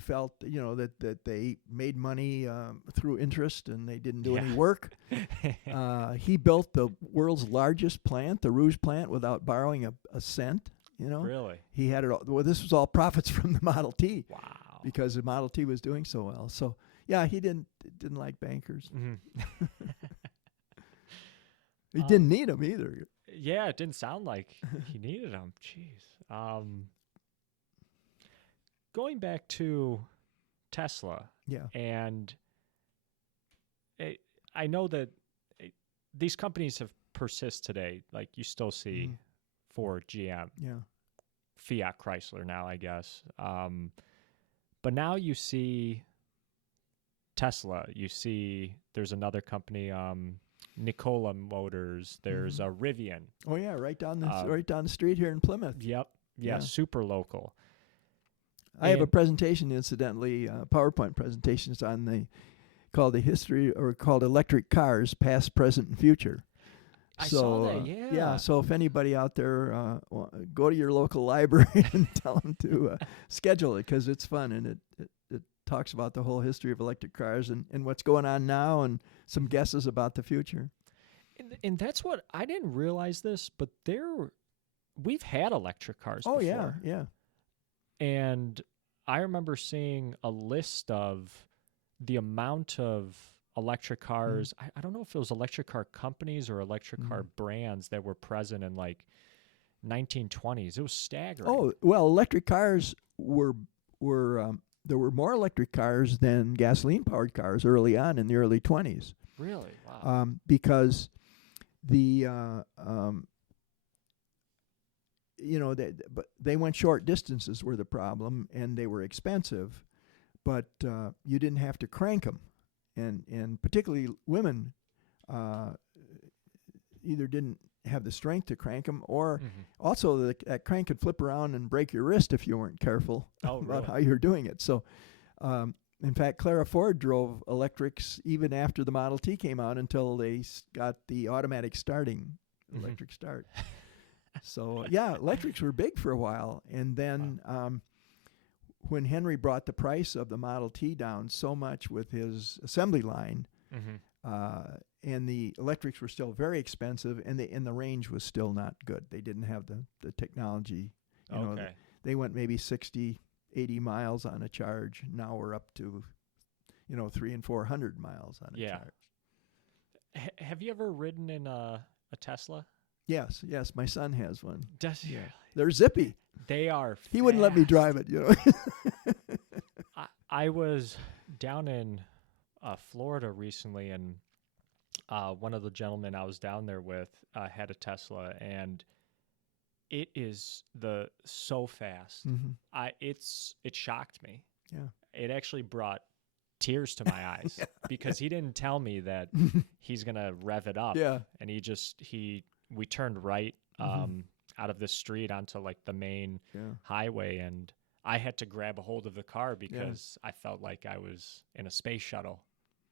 felt that they made money through interest, and they didn't do any work. He built the world's largest plant, the Rouge plant, without borrowing a cent. Really, he had it all. Well, this was all profits from the Model T. Wow. Because the Model T was doing so well. So yeah, he didn't like bankers. He didn't need them either. Yeah, it didn't sound like he needed them. Jeez. Going back to Tesla. Yeah. And I know that these companies have persist today. Like you still see Ford, GM, Fiat Chrysler now, I guess. But now you see Tesla. You see there's another company, Nikola Motors. There's a Rivian. Oh yeah, right down the street here in Plymouth. Yep. Yeah, super local. I have a presentation, incidentally, PowerPoint presentations called Electric Cars, Past, Present, and Future. I saw that, yeah. So if anybody out there, go to your local library and tell them to schedule it, because it's fun, and it talks about the whole history of electric cars and what's going on now, and some guesses about the future. And that's what, I didn't realize this, but we've had electric cars before. Oh, yeah. And I remember seeing a list of the amount of electric cars. I don't know if it was electric car companies or electric car brands that were present in like 1920s. It was staggering. Oh, well, electric cars were there were more electric cars than gasoline-powered cars early on in the early 20s. Really? Wow. Because they went short distances were the problem, and they were expensive, but you didn't have to crank them, and particularly women either didn't have the strength to crank them, or also that crank could flip around and break your wrist if you weren't careful about how you're doing it. So, in fact, Clara Ford drove electrics even after the Model T came out, until they got the automatic starting electric start. So yeah, electrics were big for a while, and then when Henry brought the price of the Model T down so much with his assembly line, and the electrics were still very expensive, and the range was still not good. They didn't have the technology. They went maybe 60, 80 miles on a charge. Now we're up to 300 and 400 miles on a charge. Have you ever ridden in a Tesla? Yes, my son has one. Does he? They're zippy. They are fast. He wouldn't let me drive it, I was down in Florida recently, and one of the gentlemen I was down there with had a Tesla, and it is so fast. It shocked me. Yeah. It actually brought tears to my eyes because he didn't tell me that he's going to rev it up. Yeah. And we turned right out of the street onto like the main highway, and I had to grab a hold of the car because I felt like I was in a space shuttle.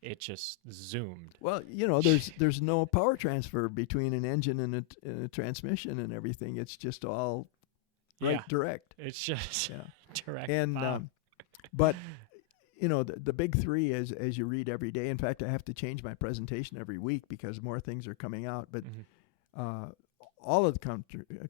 It just zoomed. Well, there's no power transfer between an engine and a transmission and everything. It's just all direct. It's just direct. And but the big three, as you read every day. In fact, I have to change my presentation every week because more things are coming out. But all of the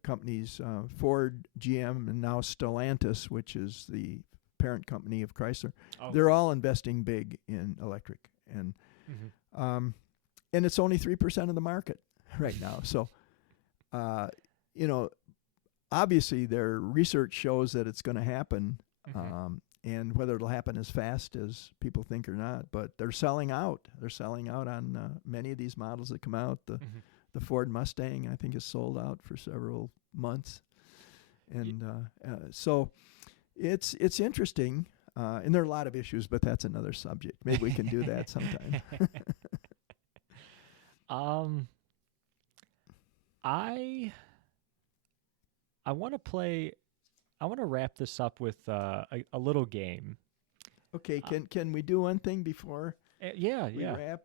companies, Ford, GM, and now Stellantis, which is the parent company of Chrysler, they're all investing big in electric. And and it's only 3% of the market right now. So, obviously their research shows that it's going to happen, and whether it'll happen as fast as people think or not. But they're selling out. They're selling out on many of these models that come out. The Ford Mustang, I think, is sold out for several months, and so it's interesting. And there are a lot of issues, but that's another subject. Maybe we can do that sometime. I want to wrap this up with a little game. Okay, can we do one thing before we wrap?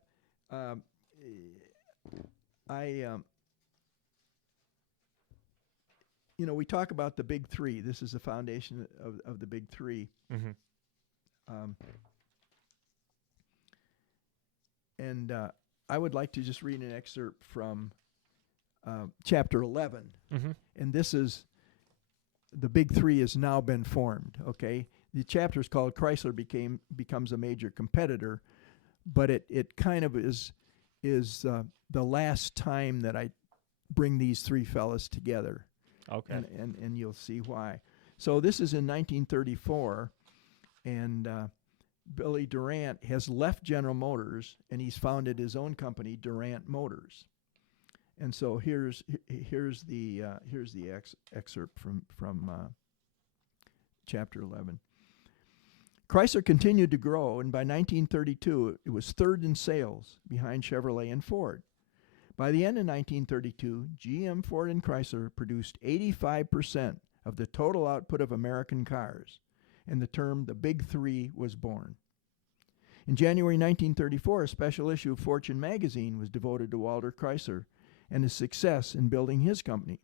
We talk about the big three. This is the foundation of the big three. And I would like to just read an excerpt from chapter 11. And this is, the big three has now been formed, okay? The chapter is called Chrysler Becomes a Major Competitor, but it kind of is the last time that I bring these three fellas together. Okay. And you'll see why. So this is in 1934, and Billy Durant has left General Motors, and he's founded his own company, Durant Motors. And so here's the excerpt from chapter 11. Chrysler continued to grow, and by 1932, it was third in sales behind Chevrolet and Ford. By the end of 1932, GM, Ford, and Chrysler produced 85% of the total output of American cars, and the term the Big Three was born. In January 1934, a special issue of Fortune magazine was devoted to Walter Chrysler and his success in building his company.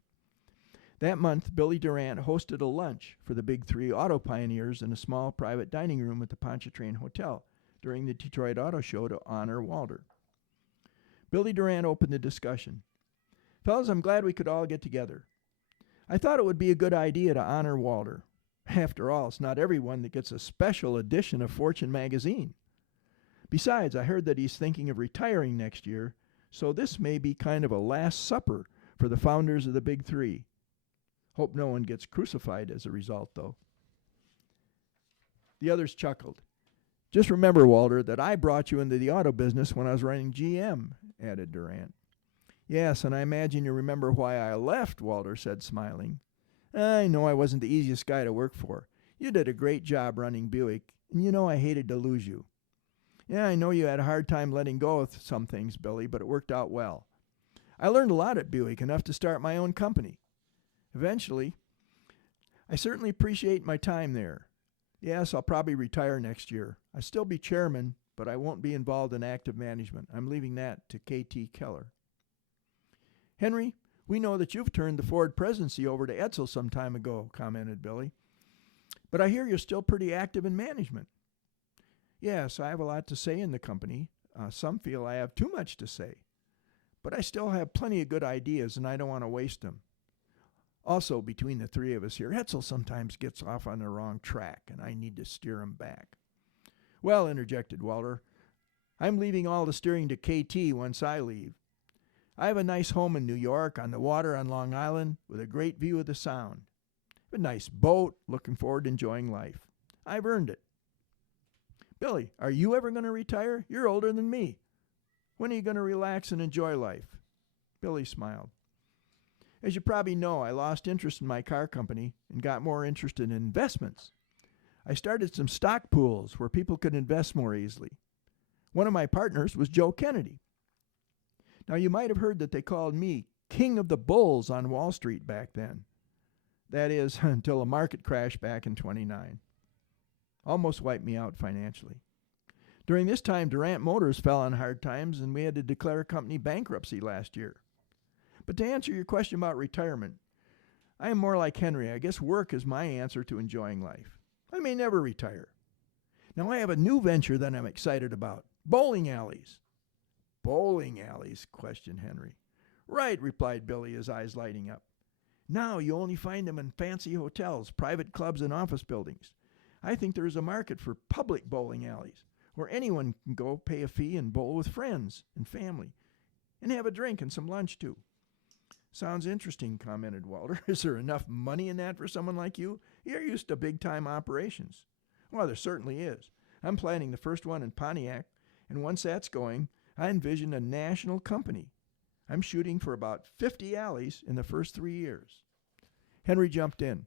That month, Billy Durant hosted a lunch for the Big Three auto pioneers in a small private dining room at the Pontchartrain Hotel during the Detroit Auto Show to honor Walter. Billy Durant opened the discussion. Fellas, I'm glad we could all get together. I thought it would be a good idea to honor Walter. After all, it's not everyone that gets a special edition of Fortune magazine. Besides, I heard that he's thinking of retiring next year, so this may be kind of a last supper for the founders of the Big Three. Hope no one gets crucified as a result, though. The others chuckled. Just remember, Walter, that I brought you into the auto business when I was running GM, added Durant. Yes, and I imagine you remember why I left, Walter said, smiling. I know I wasn't the easiest guy to work for. You did a great job running Buick, and I hated to lose you. Yeah, I know you had a hard time letting go of some things, Billy, but it worked out well. I learned a lot at Buick, enough to start my own company. Eventually, I certainly appreciate my time there. Yes, I'll probably retire next year. I'll still be chairman, but I won't be involved in active management. I'm leaving that to K.T. Keller. Henry, we know that you've turned the Ford presidency over to Edsel some time ago, commented Billy. But I hear you're still pretty active in management. Yes, I have a lot to say in the company. Some feel I have too much to say. But I still have plenty of good ideas, and I don't want to waste them. Also, between the three of us here, Edsel sometimes gets off on the wrong track, and I need to steer him back. Well, interjected Walter, I'm leaving all the steering to KT once I leave. I have a nice home in New York on the water on Long Island with a great view of the Sound. A nice boat, looking forward to enjoying life. I've earned it. Billy, are you ever going to retire? You're older than me. When are you going to relax and enjoy life? Billy smiled. As you probably know, I lost interest in my car company and got more interested in investments. I started some stock pools where people could invest more easily. One of my partners was Joe Kennedy. Now, you might have heard that they called me King of the Bulls on Wall Street back then. That is, until a market crash back in '29. Almost wiped me out financially. During this time, Durant Motors fell on hard times, and we had to declare company bankruptcy last year. But to answer your question about retirement, I am more like Henry. I guess work is my answer to enjoying life. I may never retire. Now, I have a new venture that I'm excited about. Bowling alleys. Bowling alleys? Questioned Henry. Right, replied Billy, his eyes lighting up. Now you only find them in fancy hotels, private clubs, and office buildings. I think there is a market for public bowling alleys, where anyone can go pay a fee and bowl with friends and family, and have a drink and some lunch too. Sounds interesting, commented Walter. Is there enough money in that for someone like you? You're used to big-time operations. Well, there certainly is. I'm planning the first one in Pontiac, and once that's going, I envision a national company. I'm shooting for about 50 alleys in the first 3 years. Henry jumped in.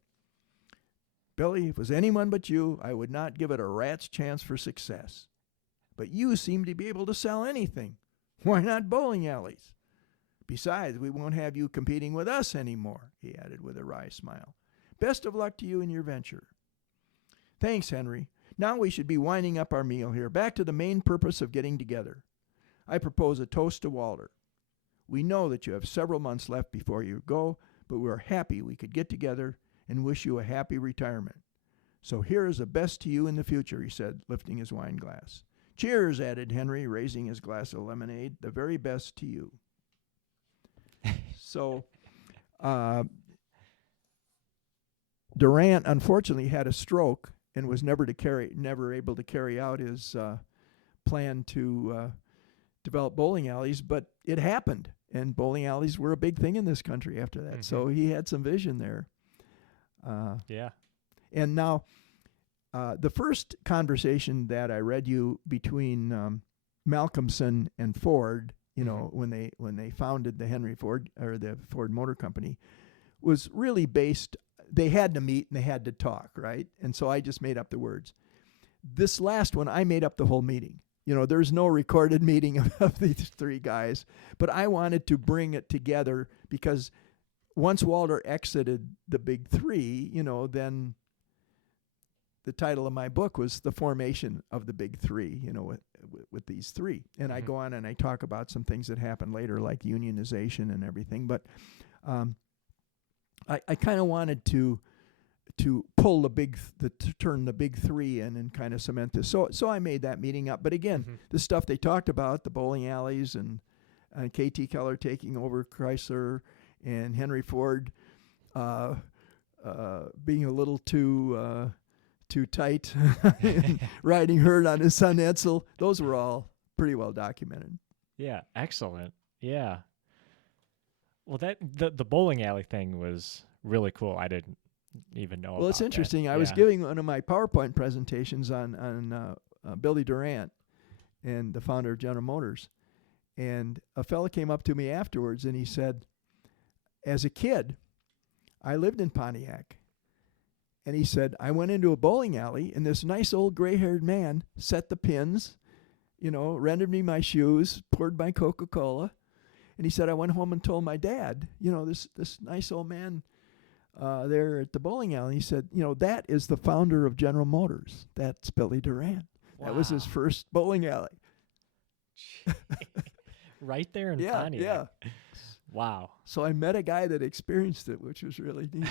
Billy, if it was anyone but you, I would not give it a rat's chance for success. But you seem to be able to sell anything. Why not bowling alleys? Besides, we won't have you competing with us anymore, he added with a wry smile. Best of luck to you in your venture. Thanks, Henry. Now we should be winding up our meal here. Back to the main purpose of getting together. I propose a toast to Walter. We know that you have several months left before you go, but we're happy we could get together and wish you a happy retirement. So here is the best to you in the future, he said, lifting his wine glass. Cheers, added Henry, raising his glass of lemonade. The very best to you. So, Durant unfortunately had a stroke and was never able to carry out his plan to develop bowling alleys, but it happened, and bowling alleys were a big thing in this country after that. Mm-hmm. So he had some vision there. Yeah. And now, the first conversation that I read you between Malcolmson and Ford, you know, when they founded the Henry Ford or the Ford Motor Company, was really based. They had to meet and they had to talk, right? And so I just made up the words. This last one, I made up the whole meeting. You know, there's no recorded meeting of these three guys, but I wanted to bring it together because once Walter exited the big three, you know, then the title of my book was The Formation of the Big Three, you know, with these three. And I go on and I talk about some things that happened later, like unionization and everything. But I kind of wanted to pull turn the big three in and kind of cement this. So I made that meeting up. But again, the stuff they talked about, the bowling alleys and K.T. Keller taking over Chrysler and Henry Ford being a little too tight, riding herd on his son Edsel, those were all pretty well documented. Yeah, excellent. Yeah. Well, the bowling alley thing was really cool. I didn't even know. Well, it's interesting. I was giving one of my PowerPoint presentations on Billy Durant and the founder of General Motors, and a fella came up to me afterwards and he said, as a kid, I lived in Pontiac. And he said, I went into a bowling alley and this nice old gray-haired man set the pins, you know, rendered me my shoes, poured my Coca-Cola. And he said, I went home and told my dad, you know, this nice old man there at the bowling alley. He said, you know, that is the founder of General Motors. That's Billy Durant. Wow. That was his first bowling alley. Right there in Pontiac. Yeah. Wow. So I met a guy that experienced it, which was really neat.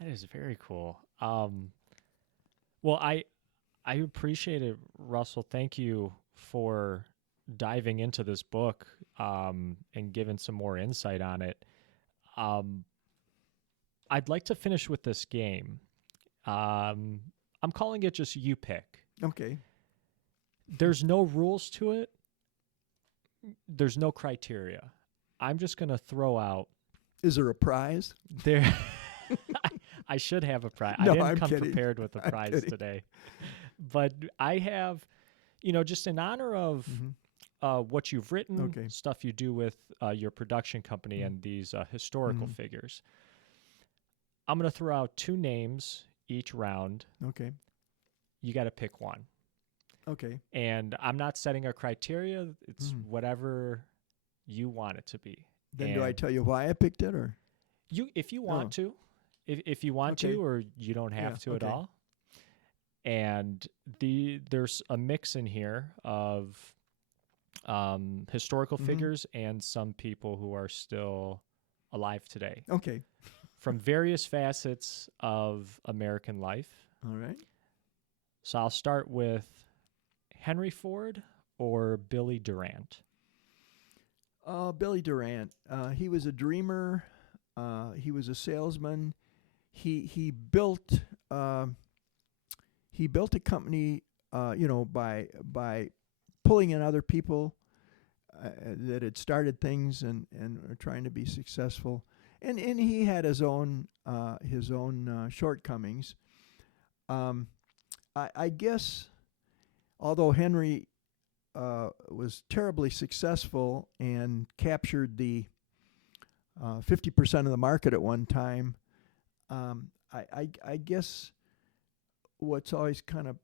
That is very cool. Well, I appreciate it, Russell. Thank you for diving into this book and giving some more insight on it. I'd like to finish with this game. I'm calling it just You Pick. Okay. There's no rules to it. There's no criteria. I'm just going to throw out. Is there a prize? There. I should have a prize. No, I didn't I'm come kidding. prepared with a prize today. But I have, you know, just in honor of what you've written, stuff you do with your production company and these historical figures. I'm going to throw out two names. each round. Okay. You got to pick one. Okay. And I'm not setting a criteria. It's whatever you want it to be. Then do I And tell you why I picked it, or? if you want to, if you want Okay. to, or you don't have Yeah, to at okay. all. And there's a mix in here of historical figures and some people who are still alive today Okay. from various facets of American life. All right. So I'll start with Henry Ford or Billy Durant. Billy Durant. He was a dreamer. He was a salesman. He built a company. By pulling in other people that had started things and were trying to be successful. And he had his own shortcomings. I guess, although Henry was terribly successful and captured the 50% of the market at one time, I guess what's always kind of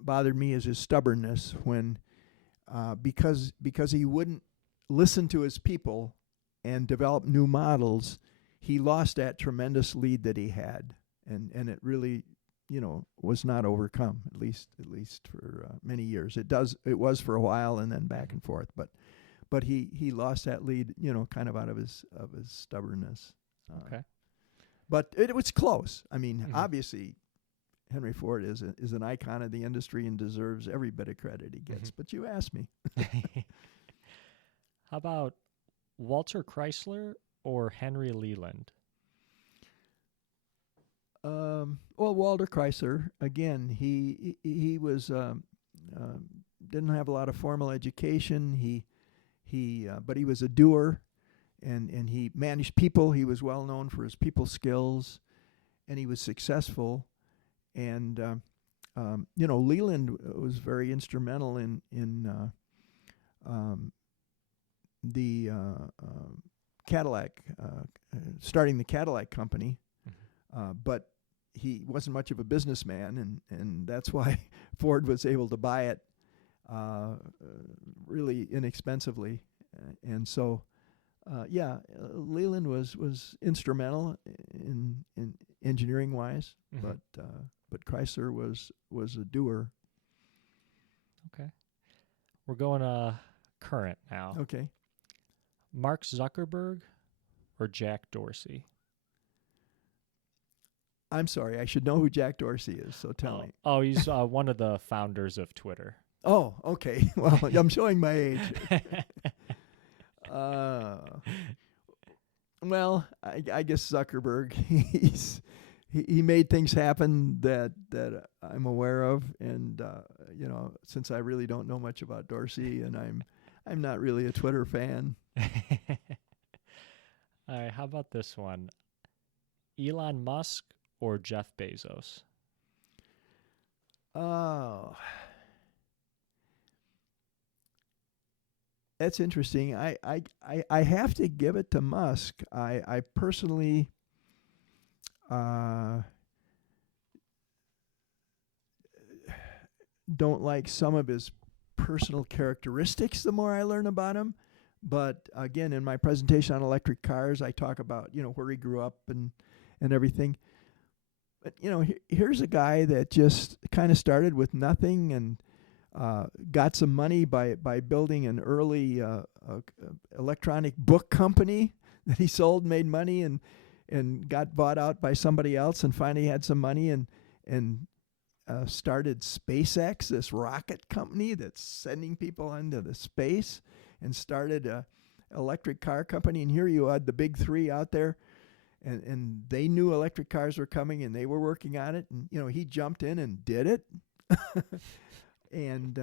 bothered me is his stubbornness when because he wouldn't listen to his people and develop new models, he lost that tremendous lead that he had, and it really was not overcome, at least for many years. It was for a while and then back and forth, but he lost that lead, kind of out of his stubbornness. Okay. But it was close. I mean, obviously Henry Ford is an icon of the industry and deserves every bit of credit he gets. But you asked me. How about Walter Chrysler or Henry Leland? Well, Walter Chrysler, again, he was didn't have a lot of formal education. But he was a doer, and he managed people. He was well known for his people skills, and he was successful. And Leland was very instrumental in the Cadillac, starting the Cadillac company. But he wasn't much of a businessman, and that's why Ford was able to buy it really inexpensively. And so, Leland was instrumental in engineering wise, but Chrysler was a doer. Okay. We're going current now. Okay. Mark Zuckerberg or Jack Dorsey? I'm sorry, I should know who Jack Dorsey is, so tell me. Oh, he's one of the founders of Twitter. Oh, okay. Well, I'm showing my age. Well, I guess Zuckerberg. He made things happen that I'm aware of, and since I really don't know much about Dorsey, and I'm not really a Twitter fan. All right, how about this one? Elon Musk or Jeff Bezos? Oh, that's interesting. I have to give it to Musk. I personally don't like some of his personal characteristics the more I learn about him. But again, in my presentation on electric cars, I talk about where he grew up and everything. But here's a guy that just kind of started with nothing and got some money by building an early electronic book company that he sold, made money, and got bought out by somebody else, and finally had some money and started SpaceX, this rocket company that's sending people into the space, and started a electric car company. And here you had the big three out there, and they knew electric cars were coming, and they were working on it. And he jumped in and did it. And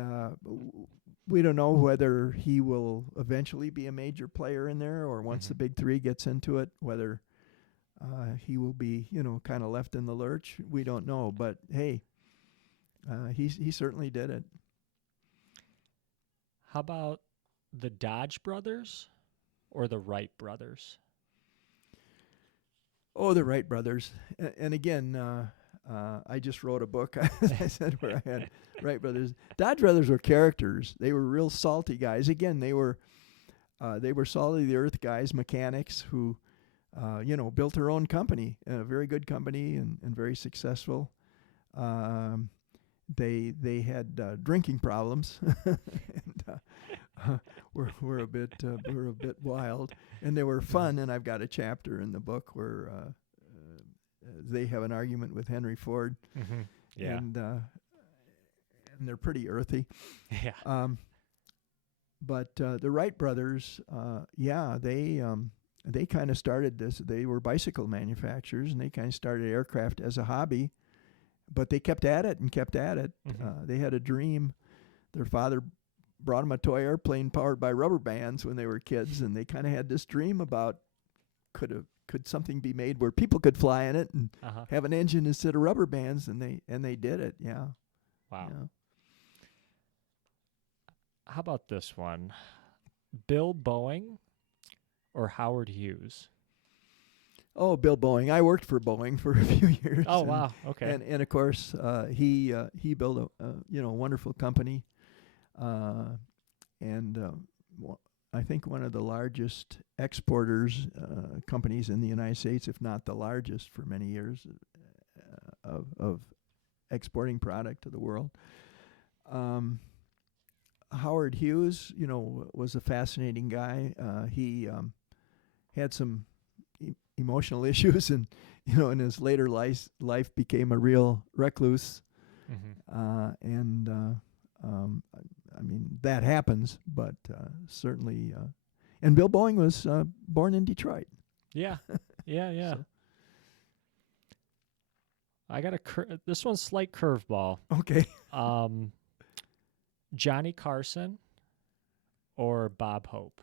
we don't know whether he will eventually be a major player in there, or once the big three gets into it, whether he will be kind of left in the lurch. We don't know, but hey, he certainly did it. How about the Dodge brothers or the Wright brothers? Oh, the Wright brothers. And again, I just wrote a book, as I said, where I had Wright brothers. Dodge brothers were characters. They were real salty guys. Again, they were salty of the earth guys, mechanics who, built their own company, a very good company and very successful. They had drinking problems, and were a bit wild, and they were fun. And I've got a chapter in the book where they have an argument with Henry Ford, Mm-hmm. Yeah. and they're pretty earthy. Yeah. But the Wright brothers, they kind of started this. They were bicycle manufacturers, and they kind of started aircraft as a hobby. But they kept at it and kept at it. Mm-hmm. They had a dream. Their father brought them a toy airplane powered by rubber bands when they were kids, and they kind of had this dream about could something be made where people could fly in it and have an engine instead of rubber bands, and they did it. Yeah. Wow. Yeah. How about this one? Bill Boeing or Howard Hughes? Oh, Bill Boeing. I worked for Boeing for a few years. Oh, wow. Okay. And of course, he built a wonderful company, and I think one of the largest exporters companies in the United States, if not the largest for many years, of exporting product to the world. Howard Hughes, was a fascinating guy. He had some emotional issues, and in his later life became a real recluse. Mm-hmm. I mean, that happens, but certainly. And Bill Boeing was born in Detroit. Yeah. Yeah. So. I got this one's slight curveball. Okay. Johnny Carson or Bob Hope?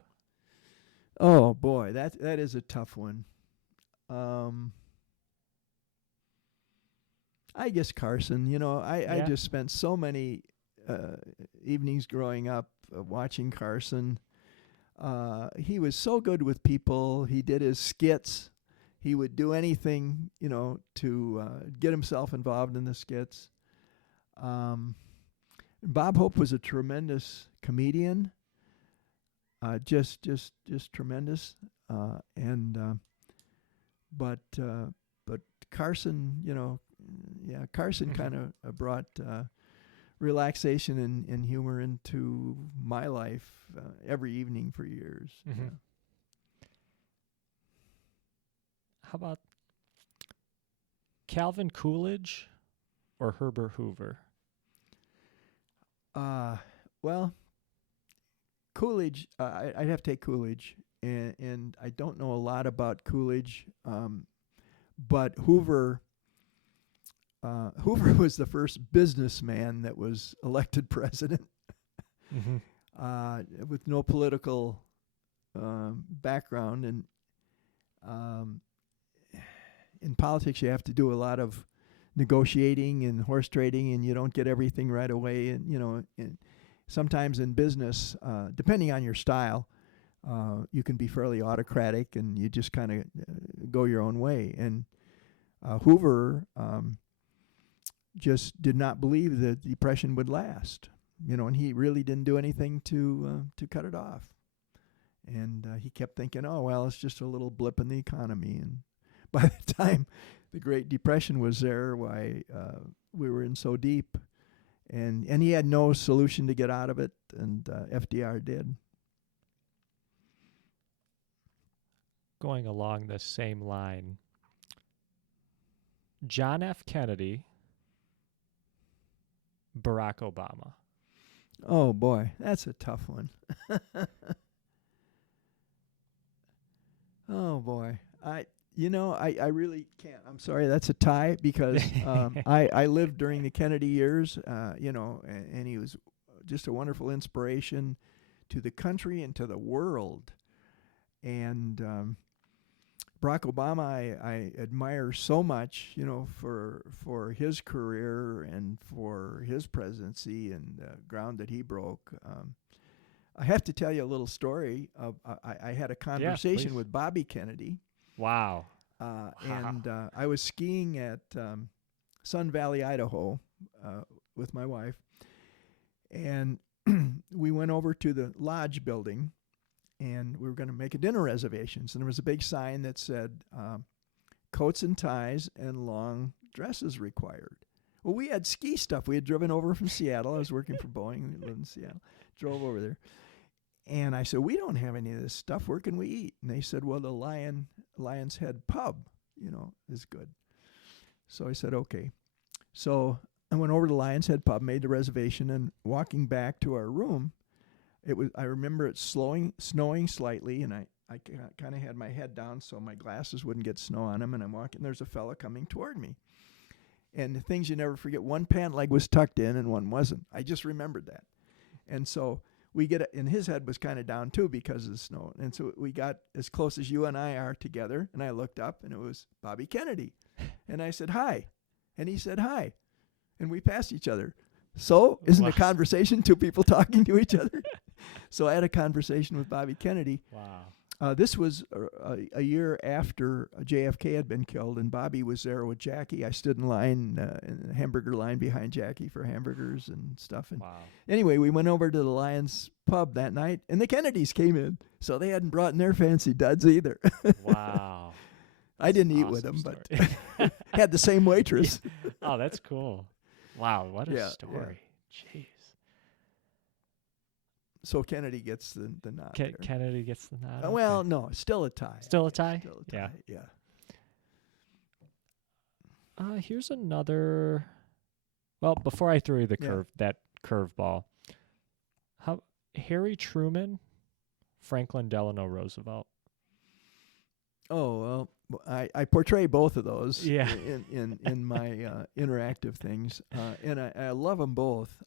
Oh boy, that is a tough one. I guess Carson. I just spent so many evenings growing up watching Carson. He was so good with people. He did his skits. He would do anything, to get himself involved in the skits. Bob Hope was a tremendous comedian. Just tremendous. But Carson, Carson Mm-hmm. kind of brought relaxation and humor into my life every evening for years. Mm-hmm. Yeah. How about Calvin Coolidge or Herbert Hoover? Well, Coolidge, I'd have to take Coolidge, and I don't know a lot about Coolidge, but Hoover was the first businessman that was elected president, Mm-hmm. with no political background, and in politics you have to do a lot of negotiating and horse trading, and you don't get everything right away, and sometimes in business, depending on your style, you can be fairly autocratic, and you just kind of go your own way. And Hoover just did not believe that the Depression would last, and he really didn't do anything to cut it off. And he kept thinking, oh, well, it's just a little blip in the economy. And by the time the Great Depression was there, why, we were in so deep. And he had no solution to get out of it, and FDR did. Going along the same line, John F. Kennedy, Barack Obama. Oh boy, that's a tough one. Oh boy, I really can't. I'm sorry, that's a tie, because I lived during the Kennedy years, and he was just a wonderful inspiration to the country and to the world. And Barack Obama, I admire so much, for his career and for his presidency and the ground that he broke. I have to tell you a little story. I had a conversation with Bobby Kennedy. Wow. And I was skiing at Sun Valley, Idaho, with my wife, and we went over to the lodge building, and we were going to make a dinner reservations. And there was a big sign that said, coats and ties and long dresses required. Well, we had ski stuff. We had driven over from Seattle. I was working for Boeing. We lived in Seattle. Drove over there. And I said, we don't have any of this stuff. Where can we eat? And they said, well, the Lion's Head pub, is good. So I said, okay. So I went over to Lion's Head pub, made the reservation, and walking back to our room, I remember it snowing slightly, and I kind of had my head down so my glasses wouldn't get snow on them, and I'm walking. There's a fella coming toward me. And the things you never forget, one pant leg was tucked in and one wasn't. I just remembered that. And so and his head was kind of down too because of the snow. And so we got as close as you and I are together, and I looked up, and it was Bobby Kennedy. And I said, hi. And he said, hi. And we passed each other. So isn't a conversation two people talking to each other? So I had a conversation with Bobby Kennedy. Wow. This was a year after JFK had been killed, and Bobby was there with Jackie. I stood in line, in the hamburger line behind Jackie for hamburgers and stuff. And Wow. anyway, we went over to the Lions pub that night, and the Kennedys came in. So they hadn't brought in their fancy duds either. Wow. I didn't eat with them, but had the same waitress. Oh, that's cool. Wow, what a story. Yeah. Jeez. So Kennedy gets the nod. Kennedy gets the nod. Well, okay. no, still a tie. Still a tie? Still a tie. Yeah. Here's another. Well, before I throw you that curveball, Harry Truman, Franklin Delano Roosevelt. Oh well, I portray both of those. Yeah. in my interactive things, and I love them both.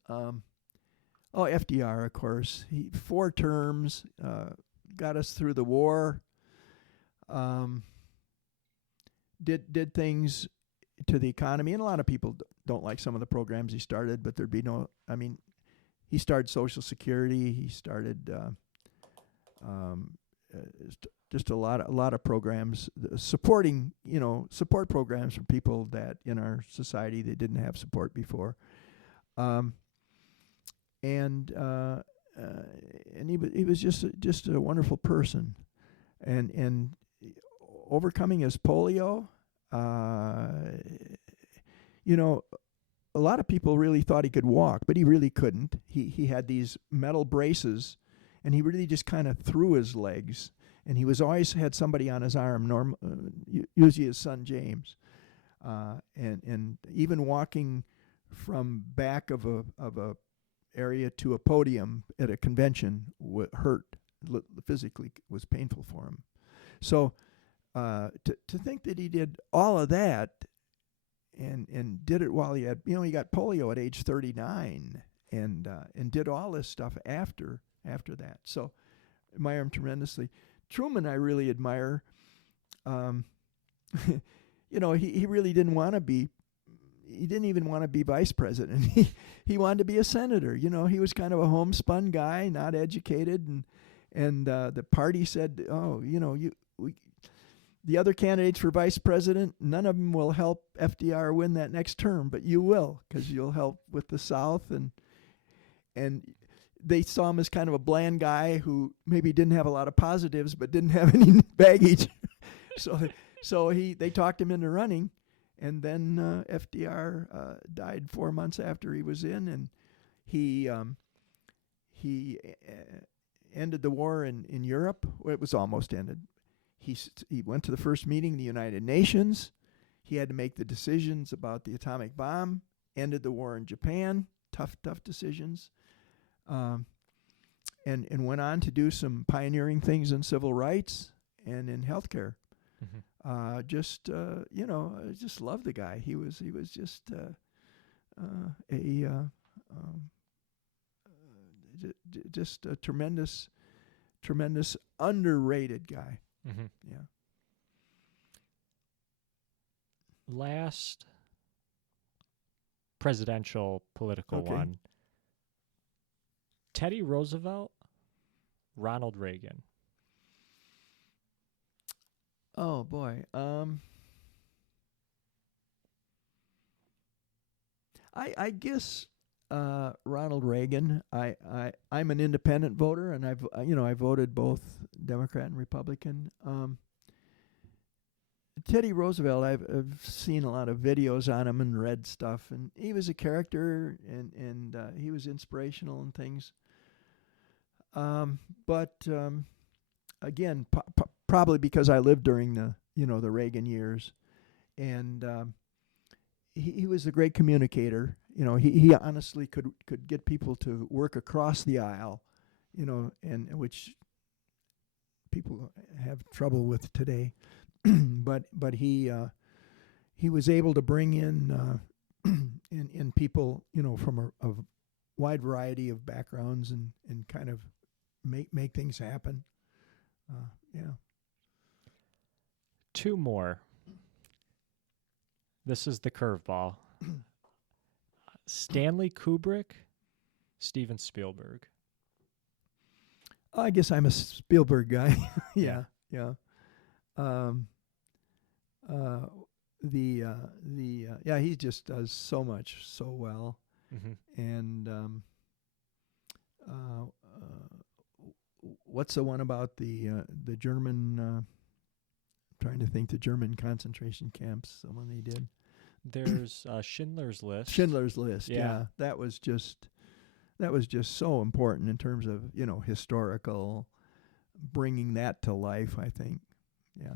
FDR, of course. He 4 terms, got us through the war. Did things to the economy, and a lot of people don't like some of the programs he started, but there'd be no. I mean, he started Social Security. He started just a lot of programs supporting, support programs for people that in our society they didn't have support before. And he was just a wonderful person, and overcoming his polio. A lot of people really thought he could walk, but he really couldn't. He had these metal braces, and he really just kind of threw his legs. And he was always had somebody on his arm, usually his son James, and even walking from back of a area to a podium at a convention hurt physically, was painful for him. So to think that he did all of that and did it while he got polio at age 39 and did all this stuff after that. So admire him tremendously. Truman I really admire. He really didn't want to be. He didn't even want to be vice president. He wanted to be a senator. He was kind of a homespun guy, not educated, and the party said, the other candidates for vice president, none of them will help FDR win that next term, but you will, because you'll help with the South, and they saw him as kind of a bland guy who maybe didn't have a lot of positives, but didn't have any baggage. So they talked him into running. And then FDR died 4 months after he was in, and he ended the war in Europe. Well, it was almost ended. He went to the first meeting of the United Nations. He had to make the decisions about the atomic bomb. Ended the war in Japan. Tough decisions. And went on to do some pioneering things in civil rights and in healthcare. Mm-hmm. I just love the guy. He was just just a tremendous underrated guy. Mm-hmm. Yeah. Last presidential political one. Teddy Roosevelt, Ronald Reagan. Oh boy. I guess Ronald Reagan. I'm an independent voter, and I voted both Democrat and Republican. Teddy Roosevelt, I've seen a lot of videos on him and read stuff, and he was a character, and he was inspirational and things. But again, probably because I lived during the Reagan years, and he was a great communicator. He honestly could get people to work across the aisle, and which people have trouble with today. but he was able to bring in people from a wide variety of backgrounds and kind of make things happen. Yeah. Two more. This is the curveball. Stanley Kubrick, Steven Spielberg. I guess I'm a Spielberg guy. Yeah. He just does so much so well. Mm-hmm. And what's the one about the German? Trying to think, the German concentration camps. The one they did. There's Schindler's List. Schindler's List. Yeah, that was just so important in terms of historical, bringing that to life. I think. Yeah.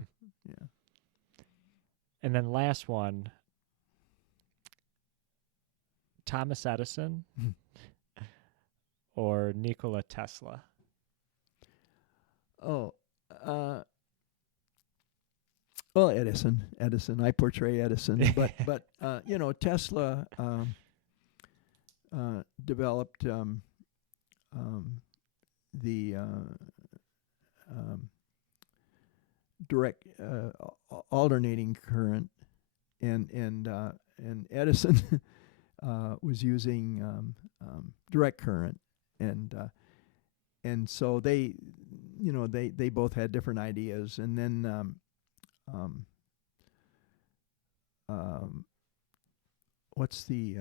And then last one, Thomas Edison or Nikola Tesla. Oh, well, Edison. I portray Edison, but Tesla developed the direct alternating current, and Edison was using direct current, and so they both had different ideas, and then what's the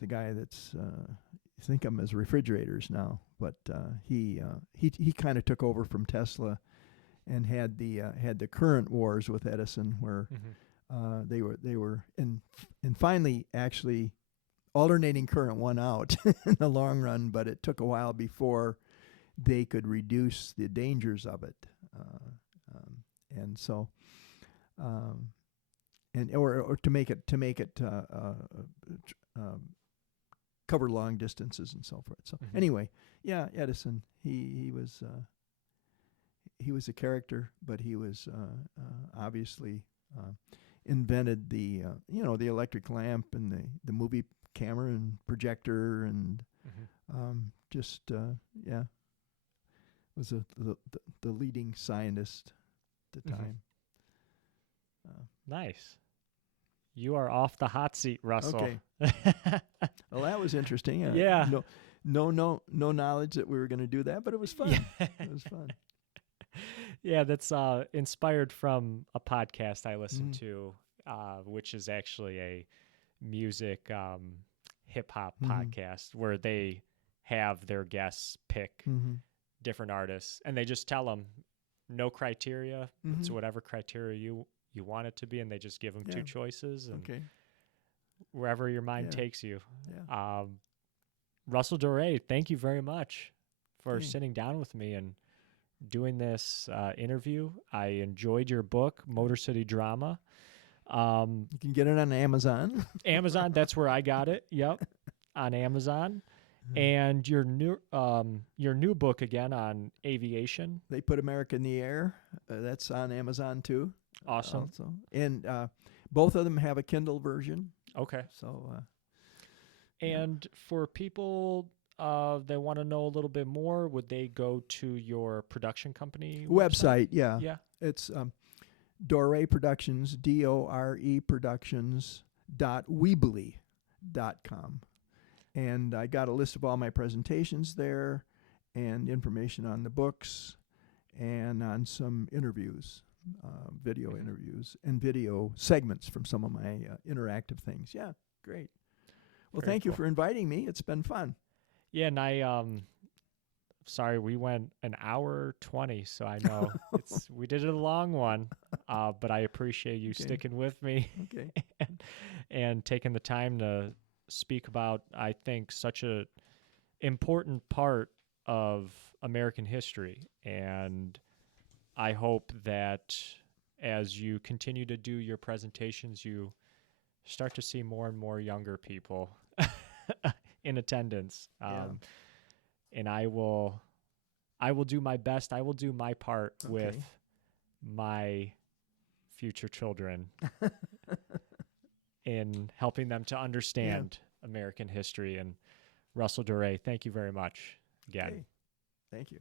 the guy that's I think of him as refrigerators now, but he kind of took over from Tesla and had the current wars with Edison, where they were and finally actually alternating current won out in the long run, but it took a while before they could reduce the dangers of it, and so or to make it cover long distances and so forth. So anyway, yeah, Edison, he was a character, but he was obviously invented the the electric lamp and the movie camera and projector, and was the leading scientist at the time. Nice. You are off the hot seat, Russell. Okay. Well, that was interesting. Yeah. No knowledge that we were going to do that, but it was fun. It was fun. Yeah, that's inspired from a podcast I listened to, which is actually a music hip hop podcast where they have their guests pick different artists, and they just tell them no criteria. It's whatever criteria you want it to be, and they just give them two choices, and wherever your mind takes you. Yeah. Russell Dore, thank you very much for sitting down with me and doing this interview. I enjoyed your book, Motor City Drama. You can get it on Amazon. Amazon, that's where I got it. Yep, on Amazon. And your new book again on aviation. They Put America in the Air. That's on Amazon too. Awesome. Also. And both of them have a Kindle version. Okay. So. And for people that want to know a little bit more, would they go to your production company website? Yeah. Yeah. It's Dore Productions, DORE Productions.weebly.com. And I got a list of all my presentations there, and information on the books, and on some interviews, video interviews, and video segments from some of my interactive things. Yeah, great. Well, Very thank you cool. for inviting me. It's been fun. Yeah, and sorry, we went an hour 20, so I know we did it a long one, but I appreciate you Okay. sticking with me Okay. and taking the time to speak about, I think, such a important part of American history. And I hope that as you continue to do your presentations, you start to see more and more younger people in attendance. Yeah. And I will do my best. I will do my part with Okay. my future children in helping them to understand American history. And Russell Dore, thank you very much again. Okay. Thank you.